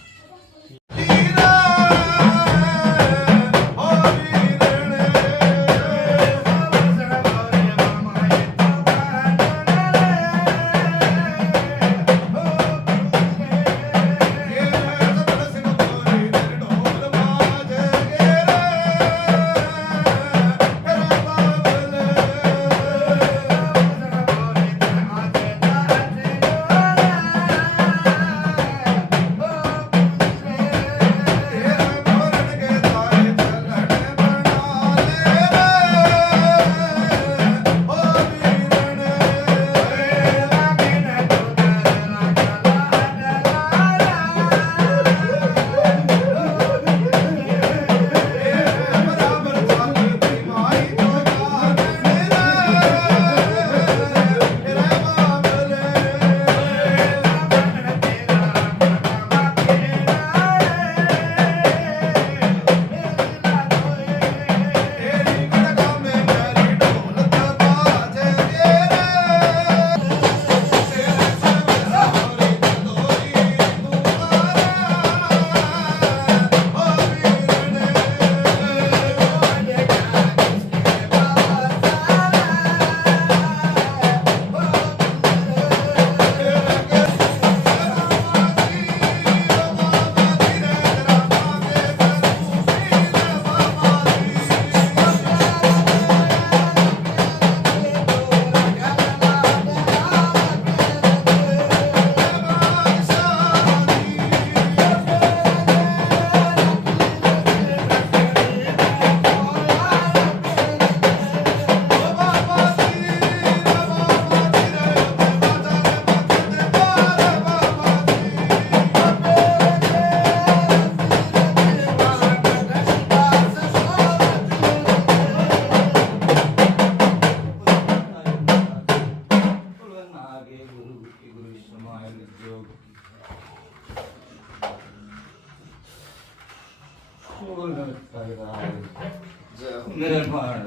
मेरे मार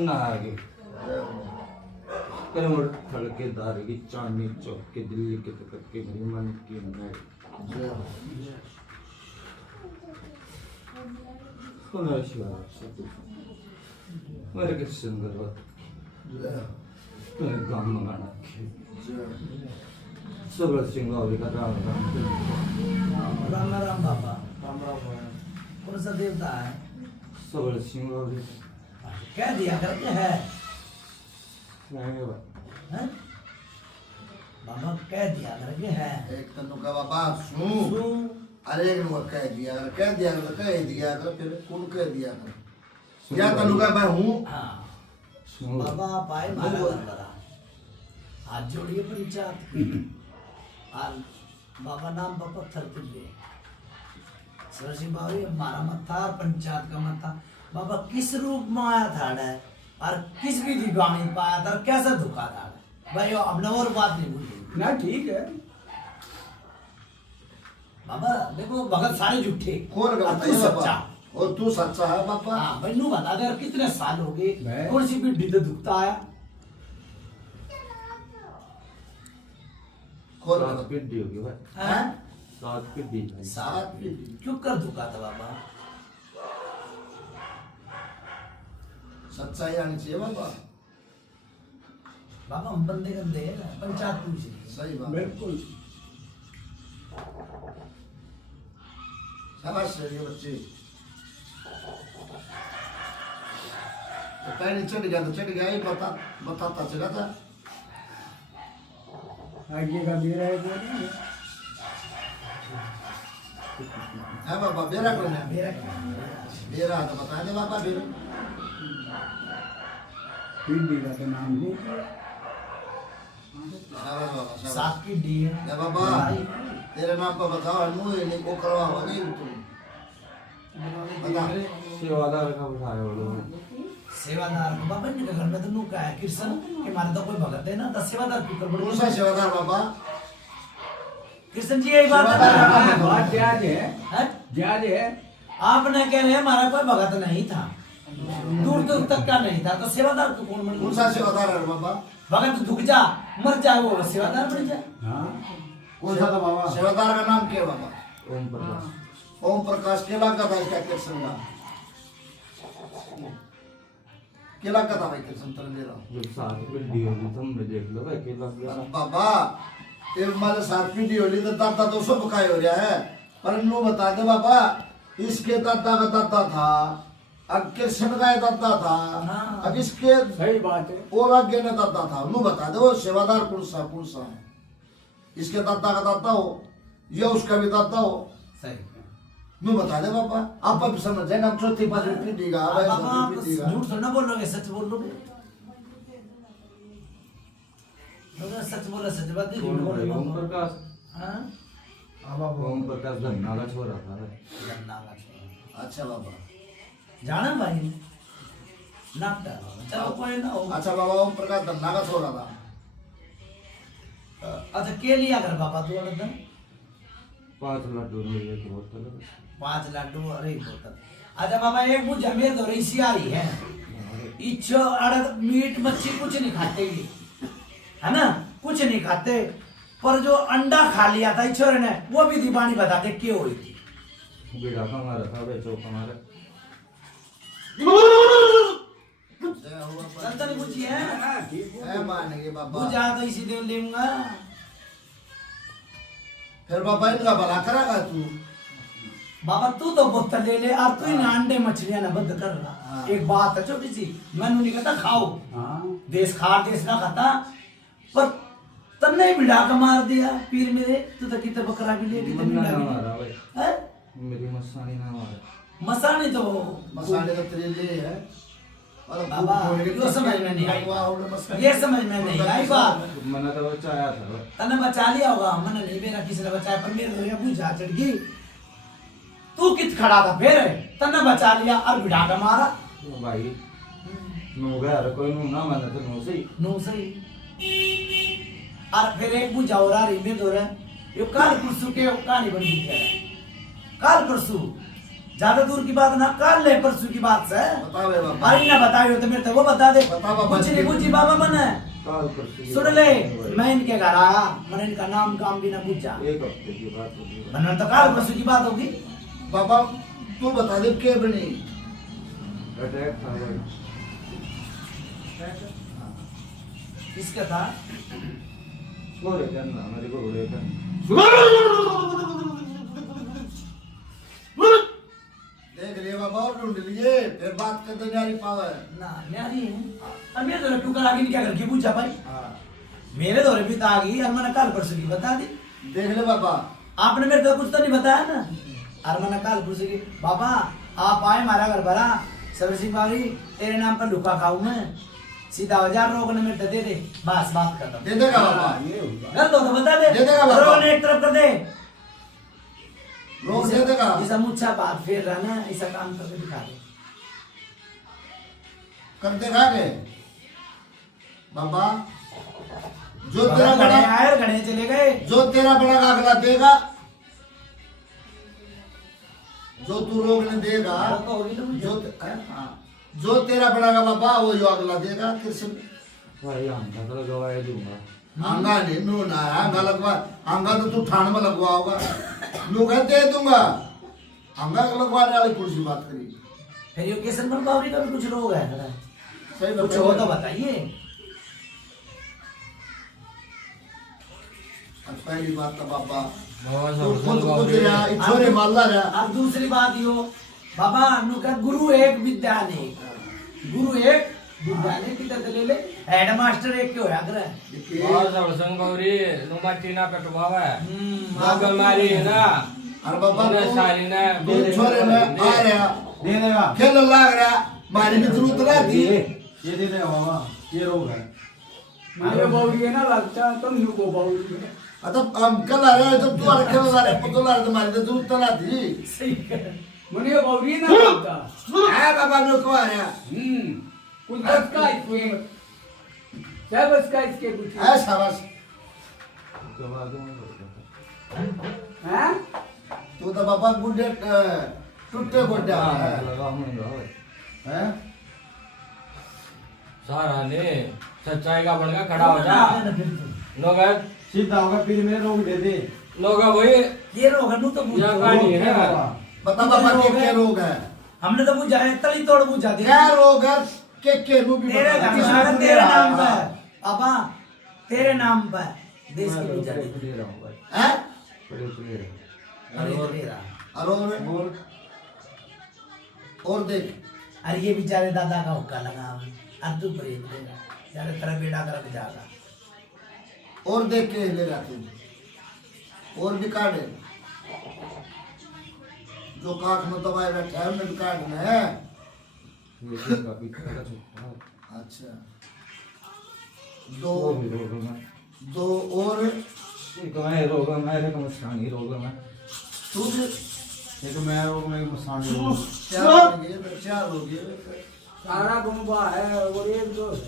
ना आगे कर वो ठड़केदार की चांदनी चौक के दिल्ली के तक के मेरी मन की मैं सुना शिवाय मेरे के सुंदर बात मेरे गांव में गाना सब सिंगारी का राम राम राम बाबा कौन सा देवता है? सब सिंगारी कह दिया करते हैं नहीं हैं? बाबा कह दिया करके है एक तनु का बाबा सुन अरे एक नुका कह दिया कर फिर कौन कह दिया कर या तनु का मैं हूँ हाँ बाबा आप आए मारा बरा हाथ जोड़िए पंचायत की और बाबा नाम पर पत्थर तुझे सरसी बाबू हमारा मत्था और पंचायत का मत्था बाबा किस रूप में आया था और किस विधि बाणी पाया था और कैसा धोखा था भाई अब और बात नहीं भूली ना ठीक है बाबा देखो भगत सारे झूठे कौन का और तू बताइए सच्चा बाबा और तू सच्चा है बाबा हाँ भाई नू बता दे यार कितने साल हो गए मैं- कौन सी पीढ़ी तो दुखता आया कौन का सात पीढ़ी होगी भाई हैं? सात पीढ़ी सात पीढ़ी क्यों कर दुखा था बाबा सच्चाई आनी चाहिए बाबा बाबा हम बंदे गंदे हैं ना, पंचायत पूछ रही है। सही बात बिल्कुल शाबाश है ये बच्चे तो पहले चढ़ गया ये बताता चला था आगे का मेरा है वो नहीं है। है बाबा बेरा कौन है मेरा क्या? बेरा तो बता दे बाबा बेरा पीढ़ी का तो नाम नहीं शाबाश बाबा शाबाश सात पीढ़ी है या बाबा तेरे नाम पर बताओ अनु ये नहीं को करवा होगा नहीं तुम बता सेवादार का उठाया वो लोग सेवादार को बाबा इनके घर में तो नू का है कृष्ण के मारे तो कोई भगत है ना तो सेवादार की कर कौन सा सेवादार बाबा कृष्ण जी यही बात बता रहा हाँ, है बात ज्यादा है हैं? ज्यादा है आपने कह रहे हैं हमारा कोई भगत नहीं था दूर दूर तक का नहीं था तो सेवादार को कौन बन कौन सा सेवादार है बाबा भगत दुख जा मर जा वो सेवादार बन जा हाँ कौन सा था बाबा? सेवादार का नाम क्या है बाबा ओम प्रकाश ओम प्रकाश केला का था इसका कृष्ण का केला का था भाई कृष्ण तरह दे रहा हूँ जब सात पीढ़ी होगी तुम देख लो भाई केला अरे बाबा ये हमारे साथ पीढ़ी हो रही तो दादा तो सब खाए हो रहा है पर नु बता दे बाबा इसके दादा का दादा था अब कृष्ण का दादा था हाँ। अब इसके सही बात है और आगे ने दादा था नु बता दे वो सेवादार कौन सा है इसके दादा का दादा हो या उसका भी दादा हो सही नु बता दे बाबा आप अब समझ जाए ना चौथी पांचवी पीढ़ी का बाबा आप सातवीं पीढ़ी का झूठ थोड़ा बोलोगे सच बोलोगे अगर सच बोला सच बात नहीं झूठ कौन भाई बोलोगे ओम प्रकाश हाँ ओम प्रकाश धन्ना का छोरा था भाई गन्ना का छोरा। अच्छा बाबा जाना भाई नाक डालो चलो कोई ना हो अच्छा बाबा ओम प्रकाश धन्ना का छोरा था अच्छा के लिया कर बाबा तू अर्धन 5 लड्डू मिल गए बोतल 5 लड्डू और एक बोतल अच्छा बाबा एक मुझ जमेर तो रही सियारी है इच्छो अड़द मीट मच्छी कुछ नहीं खाते ये है ना कुछ नहीं खाते पर जो अंडा खा लिया था इच्छोर ने वो भी दीवानी बताते क्यों हुई थी बीड़ा का मारा था भाई चौक हमारा संतन पूछी है है मानेंगे बाबा बुझा तो इसी दिन लूंगा फिर बाबा इनका भला करेगा तू बाबा तू तो बोतल ले ले और तू ही ना अंडे मछलियां ना बंद कर रहा हाँ। एक बात है छोटी सी मैंने नहीं कहता खाओ हाँ देश खा देश ना खाता पर तन्ने ही भिड़ा का मार दिया पीर मेरे तू तो कितने बकरा भी ले कितने मन्ना भिड़ा ना भी मारा भाई ले हैं? मेरी मसानी ना मारा मसाने तो मसाले का त्रिले है और बाबा यो समझ में नहीं आई ये समझ में नहीं आई बात मना तो बच्चा आया था भाई तन्ने बचा लिया होगा मैंने नहीं मेरा किसी ने बचाया पर मेरे तो ये बुझा चढ़ गई तू कित खड़ा था फिर तन्ने बचा लिया और भिड़ा का मारा तो भाई नो गया रे कोई नो ना मना तो नो सही नो सही और फिर एक बुझा हो रहा रिमे दो रहा यो काल परसों के कहानी बन गई है काल परसों ज्यादा दूर की बात ना कर ले, परसों की बात से बता बे बाबा अरे ना बताइयो तो मेरे को वो बता दे। बता बाबा कुछ नहीं पूछी बाबा मन काल परसों की सुन ले, मैं इनके घर आया, मैंने इनका नाम काम भी ना पूछा, एक हफ्ते की बात होगी। मैंने तो कल परसों की बात होगी। बाबा तू बता दे के बनी अटैक था भाई। किसका था? घोड़े का ना, हमारे घोड़े का। देख लिए बाबा और ढूंढ लिए फिर बात करते नारी पावे। ना न्यारी है। अब मेरे तो टुकड़ा आगे क्या करके पूछा भाई, हाँ मेरे दौरे भी तो आ गई और मैंने कल परसों की बता दी। देख ले बाबा आपने मेरे को कुछ तो नहीं बताया ना, और मैंने कल परसों की बाबा आप आए हमारा घर भरा सबर सिंह बागी तेरे नाम पर लुका खाऊं मैं, सीधा 1000 रोक ने मेरे दे दे, बस बात खत्म। दे देगा बाबा गलत हो तो बता दे, दे देगा बाबा। रोक ने एक तरफ कर दे, रोक दे देगा ऐसा मुच्छा बात फिर रहा ना, ऐसा काम करके दिखा दे। कर देगा के बाबा जो तेरा घड़े बड़ा आए घड़े चले गए, जो तेरा बड़ा अगला देगा, जो तू रोकने देगा वो तो होगी ना मुझे। जो हाँ, जो तेरा बड़ा का बाबा वो जो अगला देगा कृष्ण भाई हम तो गवाए दूंगा। आंगा नहीं नू ना आंगा लगवा, आंगा तो तू ठाण में लगवा होगा, नू कह दे दूंगा, आंगा लगवाने वाली कुर्सी बात करी। फिर ये केसन पर बावरी का भी कुछ रोग है, सही कुछ हो तो बताइए। पहली बात तो बाबा बाबा तू सब खुद सुन खुद बाबू। रहा इछोरे माल्ला रहा। अब दूसरी बात यो बाबा नु का गुरु एक विद्या अनेक, गुरु एक विद्या अनेक की तरह ले ले, हेड मास्टर एक क्यों याद रहे। और सब संग गौरी नुमा टीना कटवावा है हम्म, बीमारी है ना, अरे बाबा उन्हें तू सारी ने तू छोरे में आ रहा दे देगा खेल लाग रहा मारी भी जरूरत ना थी। ये दे देगा बाबा, ये रोग है। मुझे बावरी है ना लगता तुम नु को बावरी है। अब हम कल आ रहे जब तू आ खेल ला रहे पुतला रहे तुम्हारी तो जरूरत ना थी। सही कर। मुझे बावरी ना लगता। है बाबा नो को आ रहा कुछ बस का इसके क्या बस का इसके कुछ है शाबाश। गवा दूंगा। हैं तू तो बाबा गुड्डे टूटे गोड्डे है लगा मुंगा भाई। हैं सारा ने सच्चाई का बनकर खड़ा हो जा। लोग सीधा होगा फिर मेरे रोग दे दे। लोग भाई ये रोग नु तो क्या कहानी है बता बाबा क्या रोग है, हमने तो पूछा है तली तोड़ पूछा दे। क्या रोग है के रू भी तेरे बता। घर में तेरे नाम पर पापा, तेरे नाम पर देश की पूजा दे। ले रहा हूँ भाई। हैं ले रहा हूँ। अरे तो ले रहा। और और देख अरे ये बेचारे दादा का हुक्का लगा, अब तू प्रेम देगा, यार तेरा बेटा कर जाएगा। और देख के ले रहा तू और भी काट है जो काट में दबाए बैठे है उन्हें भी काटना है। ये इसका पीछे का छुपा है। अच्छा दो वो भी रोग है। दो और एक मैं रोग है, मैं एक मस्तानी रोग है मैं। तू भी एक मैं रोग में एक मसान रोग। चार हो गए सारा गुम्बा है और एक दो है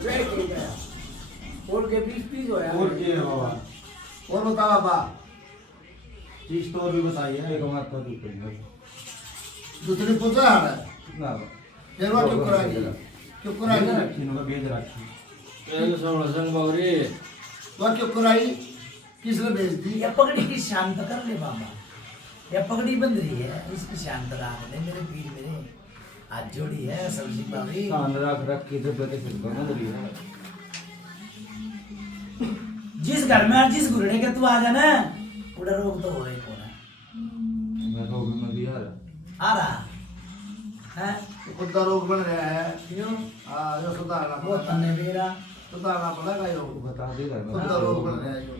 वे के गया और के 20 होया और क्या है बाबा? और बता बाबा चीज तो और भी बताइए। एक मार कर दी पड़ी दूसरी पूछा है ना फिर वो क्यों कराएगी क्यों कराएगी रखी इनका भेज रखी। एक सोलह संग गौरी वो क्यों कराई किसने भेज दी। ये पगड़ी की शांत कर ले बाबा, ये पगड़ी बंद रही है, इसकी शांत रख ले मेरे पीर मेरे, आज जोड़ी है सब्जी बाबी। कान रख के जब बैठे फिर बना रही है। जिस घर में जिस गुरड़े के तू आ जाना पूरा रोग तो हो रही होना मैं रोग में दिया रहा। आ रहा है खुद का रोग बन रहा है क्यों हाँ जो सुधारना वो तन्ने बेरा सुधारना पड़ेगा यो बता दे रहा खुद का रोग बन रहा है यो।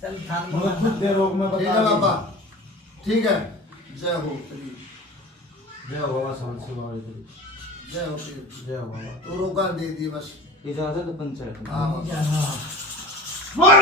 चल थान मतलब खुद दे रोग में ठीक बता है दो। बाबा ठीक है जय हो तेरी जय हो बाबा साल से बाबा जी। जय हो तेरी जय हो बाबा। तो रोका दे दिए बस इजाजत पंचायत में। हाँ बाबा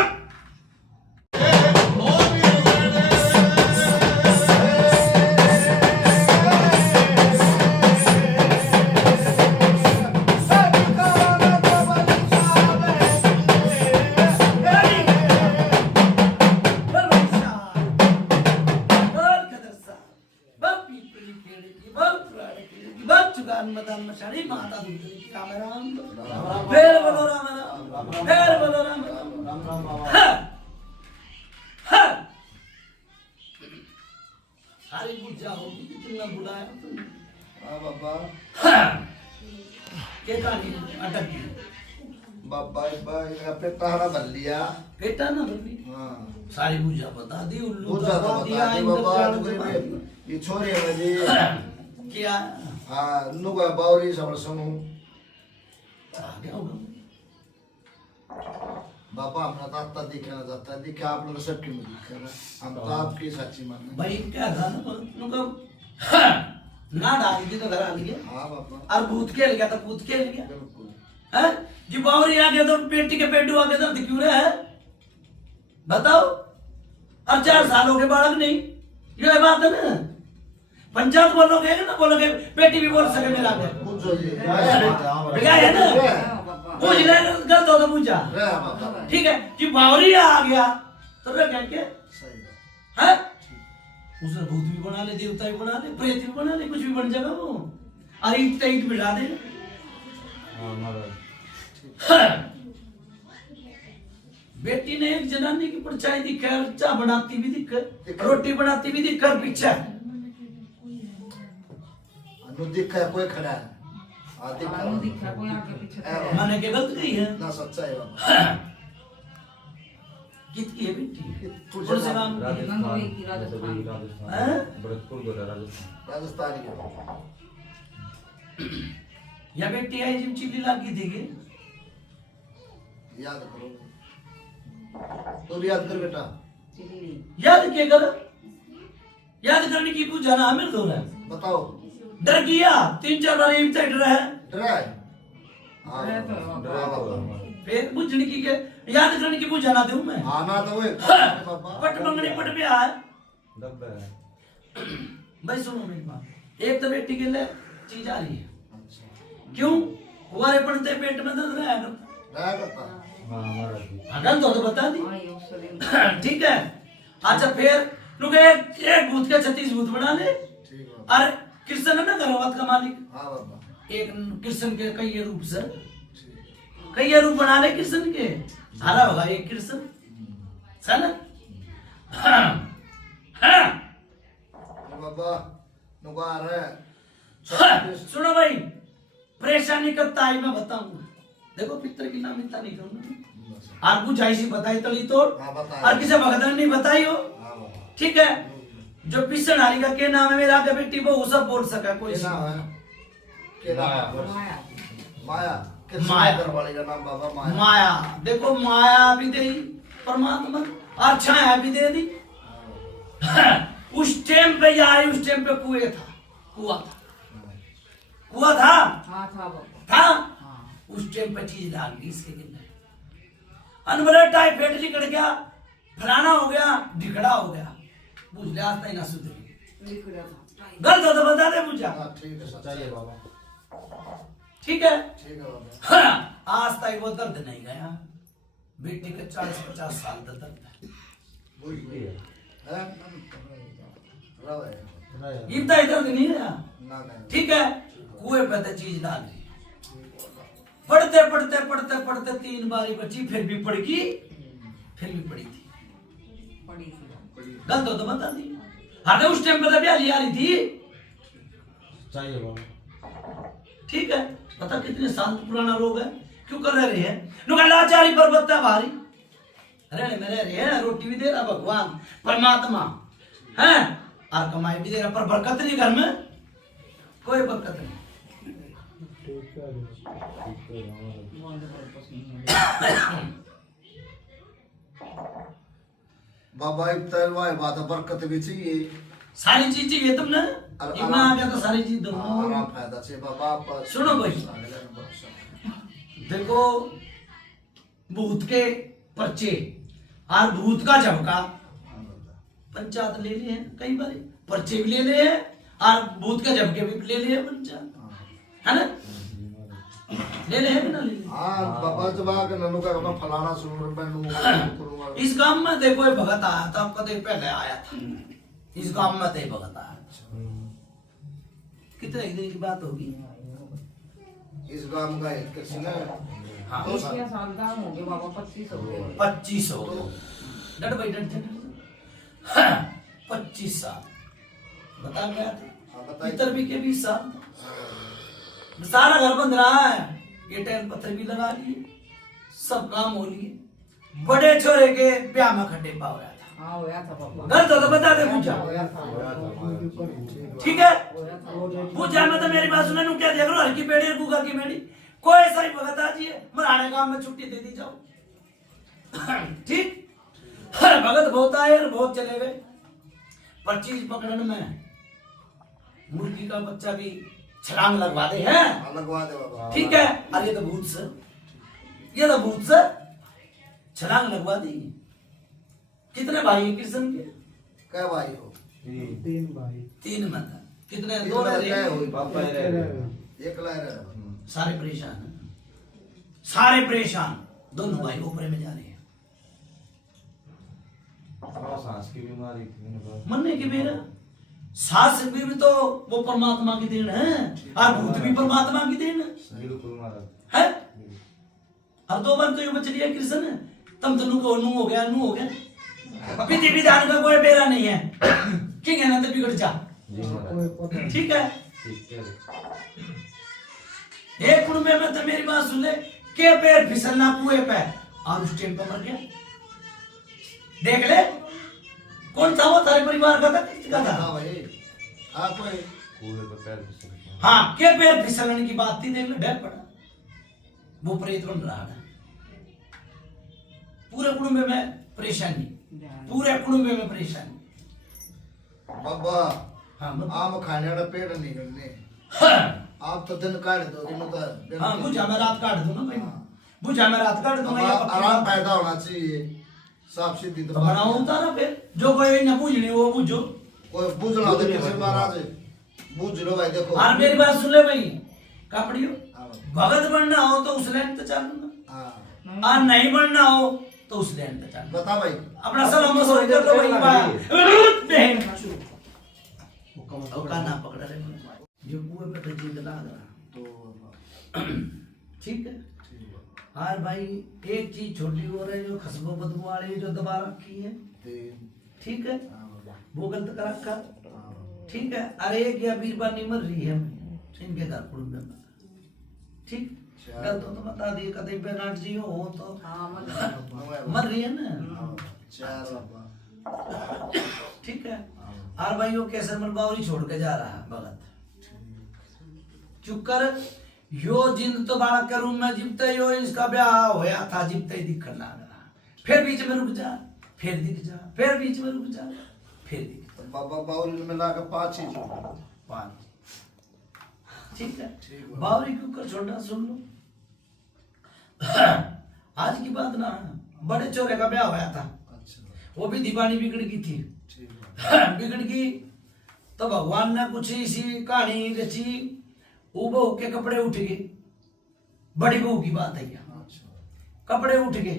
फिर बोलो राम राम, फिर बोलो राम राम। राम राम बाबा। सारी पूजा होगी कितना बुलाया तुमने। हाँ बाबा। के कहानी अटक गई बाबा इनका पेटा हरा भर लिया। बेटा ना बदली हाँ सारी पूजा बता दी उल्लू पूजा तो बता दिया बता दी इंद्र बाबा। जाल तो बता कोई दी। ये छोरी है मुझे। क्या हाँ नुका बावरी समझ सुनू। क्या होगा बाबा अपना ताता दिखाना चाहता है, दिखा आप लोग सबके में दिखा ना, हम तो आपकी सच्ची मानना। भाई क्या था ना उनका ना डाली थी तो घर आ लिया हाँ बाबा और भूत खेल गया तो भूत खेल गया बिल्कुल। है जी बावरी आ गया तो बेटी के पेटू आ गया तो क्यों रहा है बताओ। अब 4 सालों के बालक नहीं ये बात है ना। पंचायत बोलोगे ना बोलोगे बेटी भी बोल सके मेरा आगे पूछो जी। बिगा है ना पूछ ले गलत हो तो पूछा रहा बाबा ठीक है जी बावरी आ गया तो रे कह के सही बात। है उसने भूत भी बना ले देवता भी बना ले प्रेत भी बना ले कुछ भी बन जाएगा वो अरे ईट बिठा दे हाँ महाराज। बेटी ने एक जनानी की परछाई दिखा चाय बनाती भी दिख रोटी बनाती भी दिख कर पीछे अनु दिखा है कोई खड़ा है। हाँ दिखा है। माने के गलत गई है ना सच्चा है बाबा। कितनी है बेटी तुझे कौन से नाम की है? राजस्थान हैं? भरतपुर को राजस्थान। राजस्थानी के या बेटी आई जिम चिल्ली लागी देगी याद करो तो भी याद कर बेटा। याद क्या कर याद करने की पूछा ना हमें दो रहा है बताओ डर गया 3-4 बार इम तक डरा है डरा है। हाँ बाबा फिर पूछने की के याद करने की पूछा ना दूं मैं आना तो वो बाबा पट मंगनी पट पे आया डब्बा है। भाई सुनो मेरी बात एक तो बेटी के लिए चीज आ रही है अच्छा क्यों हमारे पढ़ते पेट में दर्द रहा करता रहा करता हाँ महाराज जी। अगन तो बता दी ठीक है। अच्छा फिर लोग एक भूत के 36 भूत बना ले ठीक है। और कृष्ण है ना गर्भवत का मालिक हाँ बाबा एक कृष्ण के कई रूप से कई रूप बना ले कृष्ण के हरा होगा एक कृष्ण है ना। बाबा नुका रहे सुनो भाई परेशानी करता है मैं बताऊंगा देखो पितर की नाम इतना नहीं करूंगा आप बुझाई सी बताई तली तो हाँ बताइए। और किसी भगत ने नहीं बताई हो हाँ बाबा ठीक है। जो पिसन हारी का के नाम है मेरा आगे बेटी वो सब बोल सका कोई के सी नाम है के नाम है? माया किस माया। घर वाले का नाम बाबा माया। माया देखो माया भी दे परमात्मा और छाया भी दे दी। उस टाइम पे यार उस टाइम पे कुएं था कुआ था उस टाइम पे चीज डाल दी इसके अंदर अनबरा टाइफाइड निकल गया फलाना हो गया ढिकड़ा हो गया बुझ ले आज तक ना सुधरी गलत हो तो बता दे मुझे हाँ ठीक है सच्चाई है बाबा। ठीक है। ठीक है बाबा। आज तक वो दर्द नहीं गया बेटी के 40-50 साल का दर्द हैं? रहे इतना ही दर्द नहीं रहा ना नहीं ठीक है। कुएं पे तो चीज डाल दी पढ़ते पढ़ते पढ़ते पढ़ते 3 बारी बची फिर भी पढ़ गई फिर भी पढ़ी थी गलत हो तो बता दी। हाँ उस टाइम पे तो ब्याह लिया रही थी चाहिए बाबा। ठीक है। पता कितने साल पुराना रोग है क्यों कर रहे हैं लाचारी पर बत्ता भारी रहने में रह रहे हैं रोटी भी दे रहा भगवान परमात्मा है और कमाई भी दे रहा पर बरकत नहीं घर में कोई बरकत नहीं। बाबा इफ्तार वाह बात बरकत भी चाहिए। सारी चीज चाहिए तुमने इतना आ गया तो सारी चीज दो आराम फायदा से बाबा पर सुनो भाई देखो भूत के पर्चे और भूत का झपका पंचायत ले लिए हैं कई बार पर्चे भी ले लिए हैं और भूत के झपके भी ले लिए पंचायत है ना ले ले है कि ना ले ले हाँ बाबा जब आके ननू का अपना फलाना सुन करूंगा इस गांव में देखो ये भगत आया था कदे पहले आया था इस गांव में तो भगत आया कितने दिन की बात होगी इस गांव का एक कृषि ने हाँ 25 साल का हो गया बाबा 25 हो गए 25 हो गए डट भाई डट 25 साल बता गया था बताइए। इतर भी के 20 साल सारा घर बंद रहा है ये टैल पत्थर भी लगा लिए सब काम हो लिए बड़े छोरे के ब्याह में खड्डे पा हो था हाँ होया था बाबा घर तो बता दे पूछा ठीक है पूछा मैं तो मेरी बात सुने नु क्या देख लो हल्की पेड़ी और गुगा की मेड़ी कोई ऐसा ही भगत आ जी मराने काम में छुट्टी दे दी जाओ ठीक भगत बहुत आए और बहुत चले गए 25 पकड़न में मुर्गी का बच्चा भी छलांग लगवा दे हैं लगवा दे बाबा ठीक है अरे ये तो भूत से छलांग लगवा दी कितने भाई हैं कृष्ण के क्या भाई हो 3 भाई 3 में था कितने तीन 2 में रहे क्या हुई पापा ही रह गए। एक लाए रहे सारे परेशान हैं सारे परेशान दोनों भाई ऊपर में जा रहे हैं और सांस की बीमारी थी इनको। मरने के मेरा सास भी तो वो परमात्मा की देन है और भूत भी परमात्मा की देन बिल्कुल मारा है अब 2 बार तो ये बच लिया कृष्ण तम तनु को नू हो गया विधि विधान का कोई बेरा नहीं है ठीक है ना तो बिगड़ जा जी महाराज ठीक है ठीक है एक कुंबे में तो मेरी बात सुन ले के पैर फिसलना कुएं पे और उस टाइम पे मर गया देख ले कौन था वो तारे परिवार का था किसका था हाँ भाई हाँ कोई पूरे पे पैर फिसल गए। हाँ के पैर फिसलने की बात थी देख ले डर पड़ा वो प्रेत बन रहा है पूरे कुंबे में परेशानी पूरे कुंबे में परेशानी बाबा हाँ आम खाने वाला पेड़ नहीं करने आप तो दिन काट दो दिन तो दिन हाँ की- बुझा मैं रात काट दूंगा भाई बुझा मैं रात काट दूंगा ये अब पक्की आराम बात। पैदा होना चाहिए साफ सीधी तो बनाओ उतारा फिर जो कोई न पूजनी वो पूजो कोई बुझ लो तो किसी महाराज बुझ लो भाई देखो और मेरी बात सुन ले भाई कापड़ियो हाँ भाई। भगत बनना हो तो उस लाइन पे चलना हाँ और नहीं बनना हो तो उस लाइन पे चलना बता भाई अपना सलाम मसोरी कर दो भाई बहन का ना पकड़ रहे जो कुएं पे जीत ला रहा तो ठीक है और भाई एक चीज छोटी हो रही जो खसबो बदबू वाली जो दबा रखी है तीन ठीक है हाँ बाबा वो गलत कर रखा हाँ ठीक है अरे एक या बीरबार नहीं मर रही है इनके घर कुटुंब में ठीक गलत हो तो बता दिए कदम पे नाट जी हो तो हाँ मर रही है ना चार बाबा ठीक है और भाई वो केसर मन बावरी छोड़ के जा रहा है भगत चुप कर यो जिंद तो बालक के रूम में जिपते यो इसका ब्याह होया था जिपते ही दिखने लग रहा फिर बीच में रुक जा फिर दिख जा फिर बीच में रुक जा फिर दिख तो बाबा बाउल मिला के 5 ही जो 5 ठीक है बावरी क्यों कर छोड़ना सुन लो आज की बात ना बड़े चोरे का ब्याह होया था अच्छा वो भी दीवानी बिगड़ गई थी ठीक है बिगड़ गई तो भगवान ने कुछ इसी कहानी रची वो बहू के कपड़े उठ गए बड़ी बहू की बात है ये अच्छा कपड़े उठ गए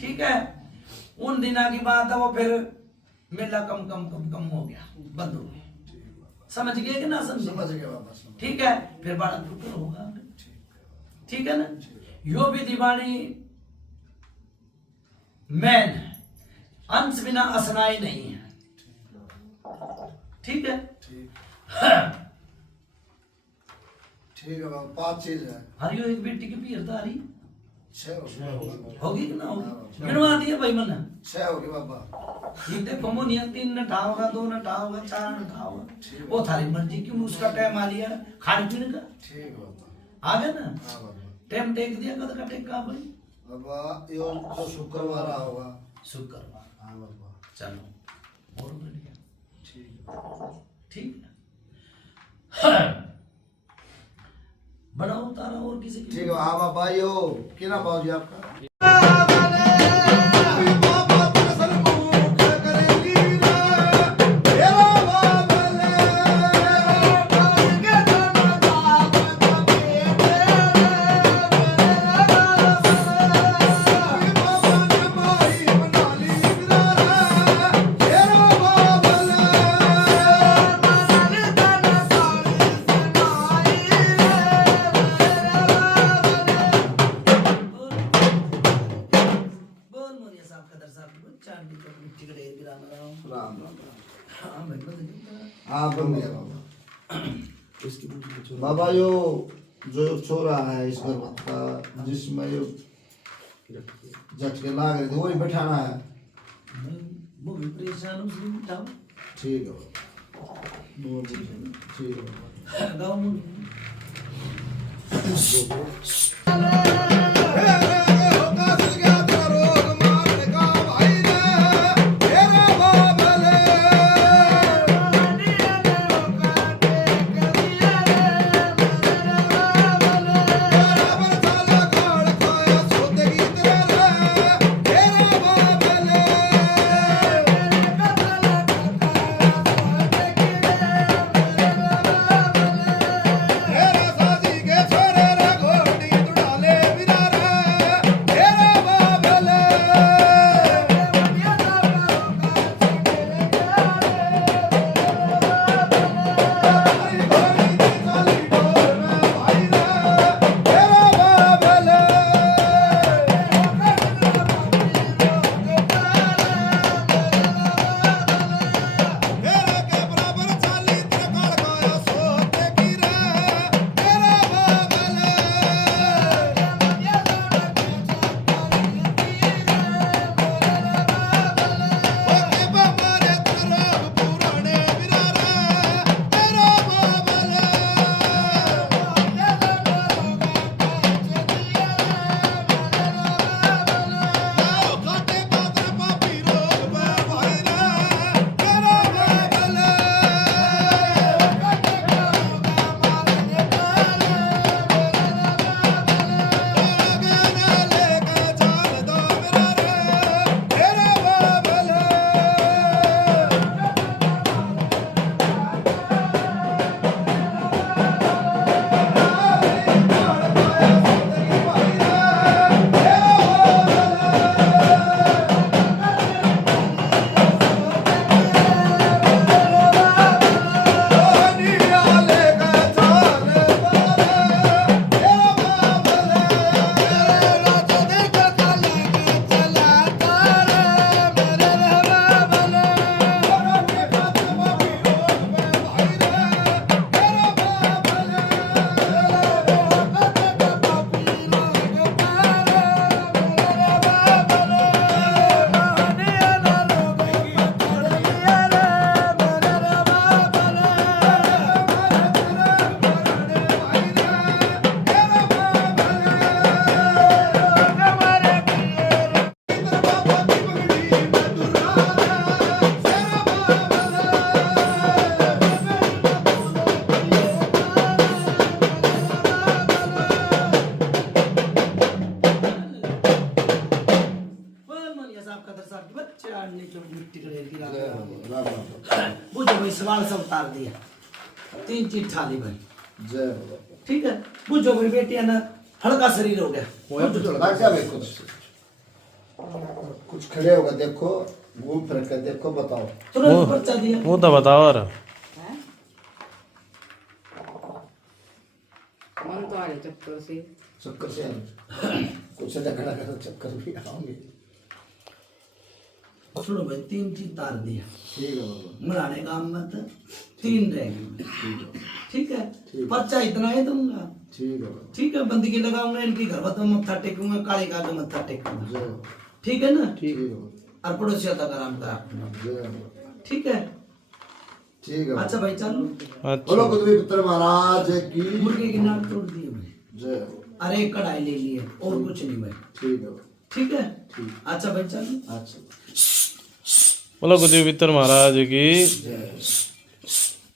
ठीक है उन दिना की बात है वो फिर मेला कम कम कम कम हो गया बंद हो गया समझ गए कि ना समझ समझ गया बाबा समझ ठीक है फिर बालक पुत्र होगा ठीक है ना यो भी दीवानी मैन है अंश बिना असनाई नहीं है ठीक है ठीक है बाबा 5 चीज है हरियो एक बेटी की पीरदारी 6 होगी कि ना होगी गिनवा दिए भाई मन 6 होगी बाबा ये देखो मोनिया 3 न ठाओगा 2 न ठाओगा 4 न ठाओगा वो थारी मर्जी क्यों उसका टाइम आ लिया खाने पीने का ठीक है बाबा आ गया ना हाँ बाबा टाइम टेक दिया कद का टेका भाई बाबा यो तो शुक्रवार होगा शुक्रवार हाँ बाबा चलो और बढ़िया ठीक है ठीक है बनाओ तारा और किसी की ठीक है हाँ बाबा यो किना बाबूजी आपका Bye. की तो मिट्टी का ढेर गिरा रहा हूँ। राम राम। हाँ भाई बंद नहीं हाँ बन गया बाबा। इसकी बूटी को छोड़। बाबा यो जो छोरा है इस घर का जिसमें यो झटके लाग रहे थे वही बैठाना है। वो भी परेशान हूँ उसमें बिठाओ। ठीक है बाबा। ठीक है गाँव में मिट्टी का ढेर गिरा रहा हूँ। वो जो भाई सवाल सब उतार दिया, 3 चीज थाली भाई। जय बाबा। ठीक है, वो जो मेरी बेटी है ना, हल्का शरीर हो गया। क्या भाई कुछ खड़े होकर देखो, घूम फिर कर देखो, बताओ। तुरंत पर्चा दिया। वो तो बताओ और मन तो आ रहे चक्कर से। चक्कर से कुछ लगना कर चक्कर भी आऊंगे। सुनो भाई, 3 चीज तार दिया। ठीक है बाबा। मराने का मत 3 रहेंगे। ठीक है, पर्चा इतना ही दूंगा। ठीक है बाबा। ठीक है, बंदगी लगाऊंगा, इनकी घर में मत्था टेकूंगा, काली का मत्था टेकूंगा। जय। ठीक है ना? ठीक है बाबा। और पड़ोसियों तक आराम करा। जय बाबा। ठीक है। ठीक है। अच्छा भाई चलो। बोलो कुतुबी पुत्र महाराज की। मुर्गे की नाक तोड़ दिए भाई। जय। अरे एक कढ़ाई ले लिए और कुछ नहीं भाई। ठीक है। ठीक है। अच्छा भाई चलो। अच्छा। बोलो कुछ वितर महाराज की जय।